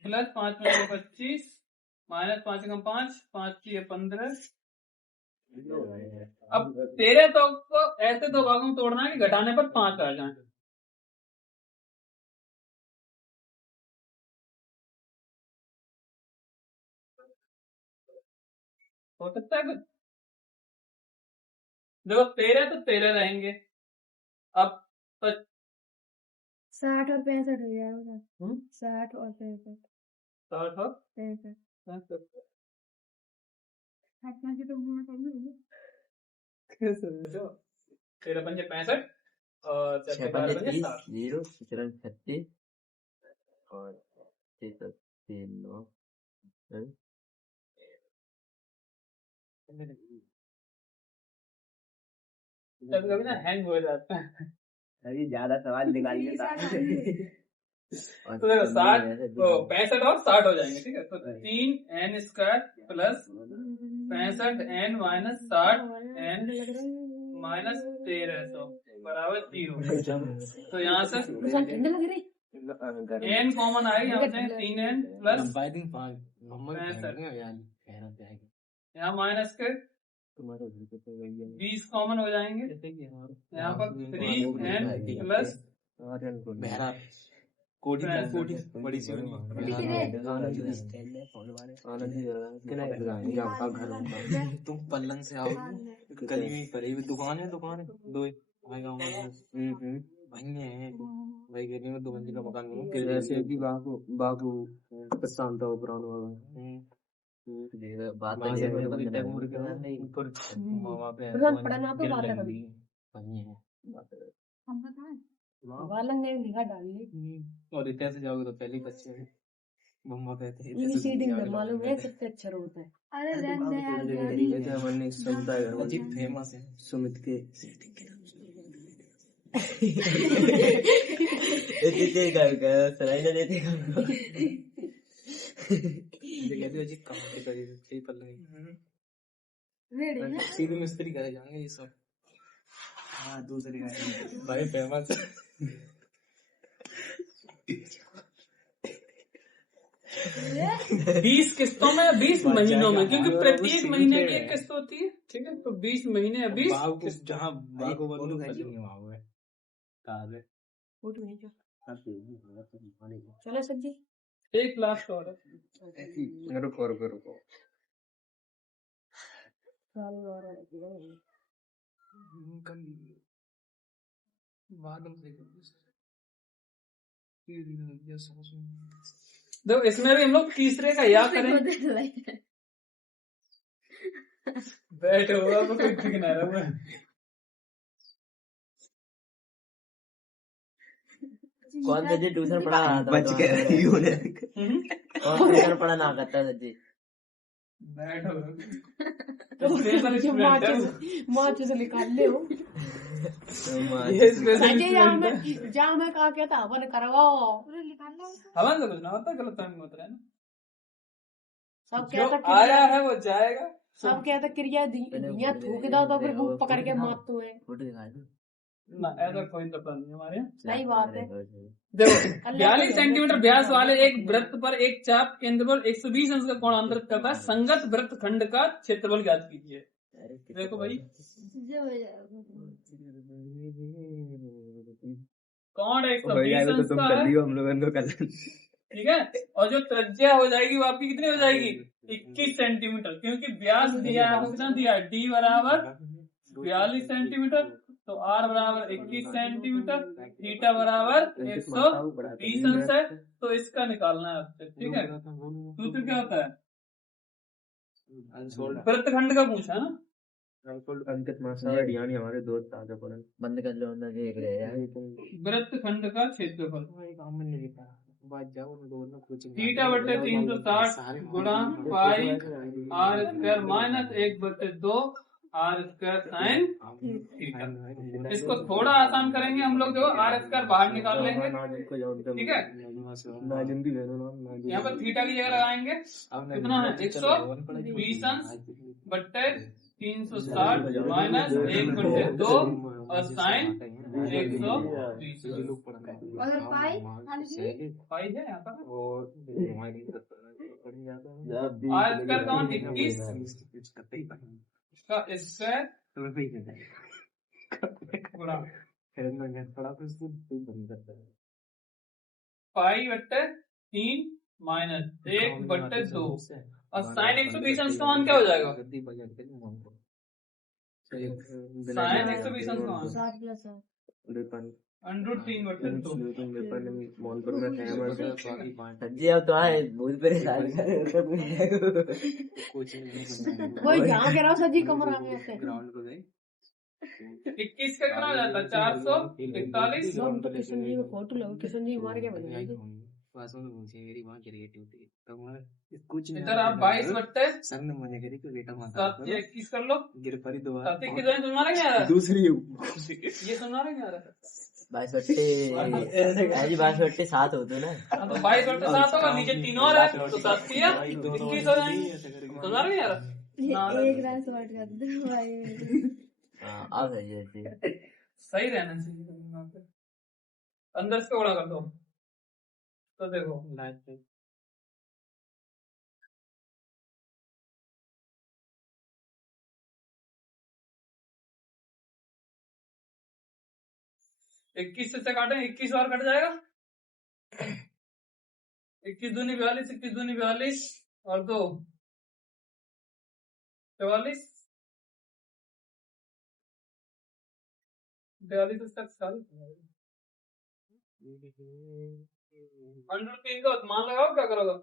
+ 5 × 25 - 5 × 5 5 × 15। अब 13 तो को ऐसे 2 भागों में तोड़ना है कि घटाने पर 5 आ जाए। हो सकता है कुछ, देखो 13 तो 13 रहेंगे। अब 60 और 65 हो जाएगा, 60 और 65 60 और 65 65। की तो तेरह पंजे 65 और 6 12 पंजे पंजे 30, 60। 0 7 36 और 6 3 9 कभी कभी ना हैंग हो जाता है। अभी ज्यादा सवाल निकाल के तो देखो 65 और 60 हो जाएंगे, ठीक है। तो 3n square plus 65n minus 60n minus 1300 बराबर 0। तो यहाँ से n कॉमन आएगी, यहाँ से 3n प्लस 65 यहाँ माइनस के 20 कॉमन हो जाएंगे, यहाँ पर 3n प्लस बड़ी सी तुम पल्लन से आओ, गली में पड़ी हुई दुकान है दो भाई गाँव में भाई गली में 2 मंजिल का मकान बनू ऐसे भी बाबू पसंद था पुराना वाला बात और इतना से जाओगे तो पहले बच्चे हैं मम्मा कहते हैं मालूम है सबसे अच्छा होता है। अरे रहने दे यार, अजीब फेमस है सुमित के अजीब काम के करीब सही पल रेडी है। सीधे मिस्त्री करे जाएंगे ये सब। हाँ दूसरी भाई फेमस 20 किस्तों में 20 महीनों में, क्योंकि प्रत्येक महीने की एक किस्त होती है, ठीक है। तो 20 महीने या 20 जहाँ बागो बंदूक चलो सब्जी एक लास्ट और रुको देखो इसमें भी हम लोग तीसरे का याद करें। बैठ हुआ तो कोई ठीक ना रहा। कौन सा जी ट्यूशन पढ़ा रहा था बच गया कौन ट्यूशन पढ़ा ना करता था जी बैठो माँ से निकाल ले हो जा मैं कहा क्या था अपन करवाओ हवन से कुछ ना होता, गलत टाइम होता है ना। सब जो कहता आया है वो जाएगा। सब कहता क्रिया दिया थूक दो तो फिर भूख पकड़ के मार तो है फोटो दिखा दो ना, ऐसा कोई तो नहीं हमारे यहाँ। सही बात है। देखो 42 सेंटीमीटर व्यास वाले एक वृत्त पर एक चाप केंद्र पर 120 अंश का कोण अंतरित करता है। संगत वृत्त खंड का क्षेत्रफल ज्ञात कीजिए। देखो भाई कौन 120 अंश का है, हम लोगों को ठीक है। और जो त्रिज्या हो जाएगी वो आपकी कितनी हो जाएगी 21 सेंटीमीटर, क्योंकि व्यास दिया है कितना दिया है डी बराबर 42 सेंटीमीटर, तो आर बराबर 21 सेंटीमीटर, थीटा बराबर 120 अंश है। तो इसका निकालना है आपसे, ठीक है। सूत्र क्या होता है, वृत्तखंड का पूछा है ना। अंकित मास्टर यानी हमारे दोस्त ताजा पढ़न बंद कर लो ना देख रहे यार वृत्तखंड का क्षेत्रफल थीटा बटे 360 गुणा pi R square minus 1/2 R square sine theta. इसको थोड़ा आसान करेंगे हम लोग, जो आर स्क्वायर बाहर निकाल लेंगे, ठीक है। यहाँ पर थीटा की जगह लगाएंगे, कितना है 120 अंश बट्टे 360 माइनस 1/2 और साइन 120। और पाई पाई है यहाँ पर आर स्क्वायर का 21 का स्क्वायर गुणा पाई बट्टे 3 माइनस 1/2 और साइन 120 अंश का मान क्या हो जाएगा, साइन 120 अंश का मान √3/2। जी अब तो आए बहुत परेशान कोई जहाँ कह रहा सर जी कमरा में ग्राउंड को गए 21 का कितना हो जाता है? 441। हम तो किशन जी को फोटो लो, किशन जी मार के बना देंगे। पासों में पूछे मेरी वहाँ क्रिएटिव थी तुम्हारे कुछ नहीं इधर आप 22 बट्टे संग ने मने करी कि बेटा माता 21 कर लो। गिर परी दोबारा 7 की जाए तुम्हारा क्या आ रहा है? दूसरी ये तुम्हारा क्या आ रहा है? 22 बट्टे 7 होते ना। हाँ, तो 22 बट्टे 7 होगा, नीचे 3 और है तो 7 किया 21 हो जाएंगे। तुम्हारा नहीं आ रहा? एक रात शॉर्ट कर दो भाई। हाँ अब सही है। सही रहना चाहिए। अंदर से उड़ा कर दो तो देखो लाइट 21 से काटे 21 और कट जाएगा। 21 दूनी 42, 21 दूनी 42 और 2 44, 42 तक साल अंडर 3 का मान लगाओ, क्या करोगे?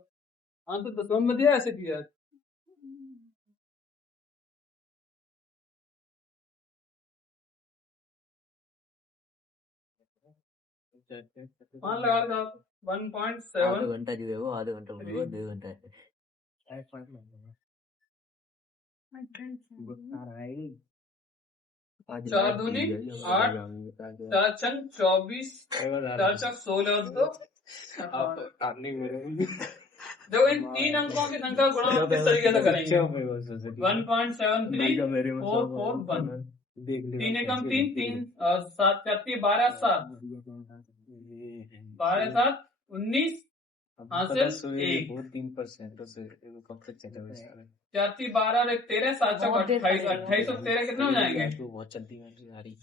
हाँ तो 10 में दिया, ऐसे किया है। मान लगा दो 1.7 आधा घंटा जो है वो आधा घंटा वो 2 घंटा है। चार दूनी 8, 4 छंग 24, 4 चौक 16 और 2। देखो इन 3 अंकों की संख्या गुणा हम किस तरीके से करेंगे? 1.73 4 4 1 3 एकम 3 3 और 7 करती 12 7 12 7 19 हासिल 1 3% से कब तक चलेगा? 4 12 और 1 13 7 चौक 28 28 और 13 कितने हो जाएंगे? बहुत चलती है सारी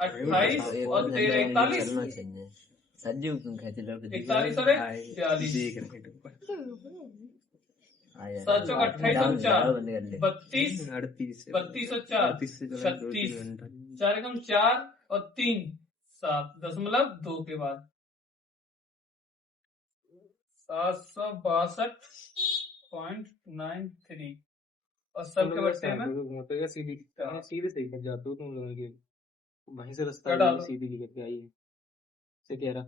28 और 13 41 चलना चाहिए। सज्जू तुम कहते लो 41 और 42 7 चौक 28 और 4 32 32 और 4 36 4 एकम 4 और 3 7.2 के बाद 762.93 और सबके बच्चे में सीधे सही कर जाते हो तुम लोगों के वहीं से रास्ता कटा दो। सीधी लिख के आई है से कह रहा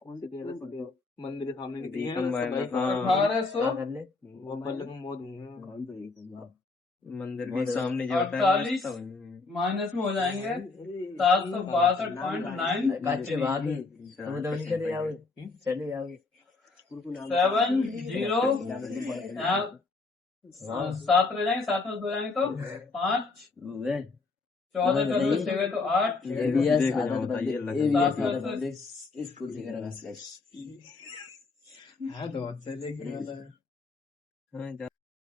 कौन से कह रहा सीधे मंदिर के सामने निकली है 1800 वो पल्ले में मौत हुई मंदिर के सामने जो होता है 48 माइनस में हो जाएंगे 762.9 काचे बाकी तुम तो चले आओ 7 0 7 रह जाएंगे 7 में 2 जाएंगे तो 5 14 14 से गए तो 8 स्कूल से करा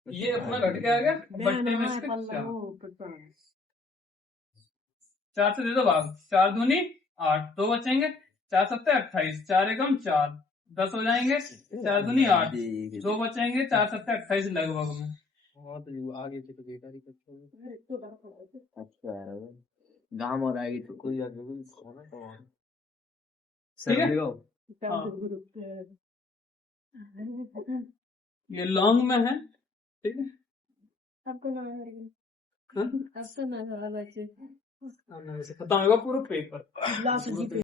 ये अपना घट के आ गया बट्टे में इसके 4 से दे दो भाग 4 दूनी 8 2 बचेंगे 4 7 28 4 एकम 4 10 हो जाएंगे 4 दूनी 8 2 बचेंगे 4 7 28 लगभग में। हाँ तो आगे से तो बेकार ही अच्छा यार गांव और आएगी तो कोई आगे कोई खाना तो ठीक है? ये लॉन्ग में है ठीक है। आपको ना हाँ? अब तो ना बच्चे खत्म होगा पूरा पेपर।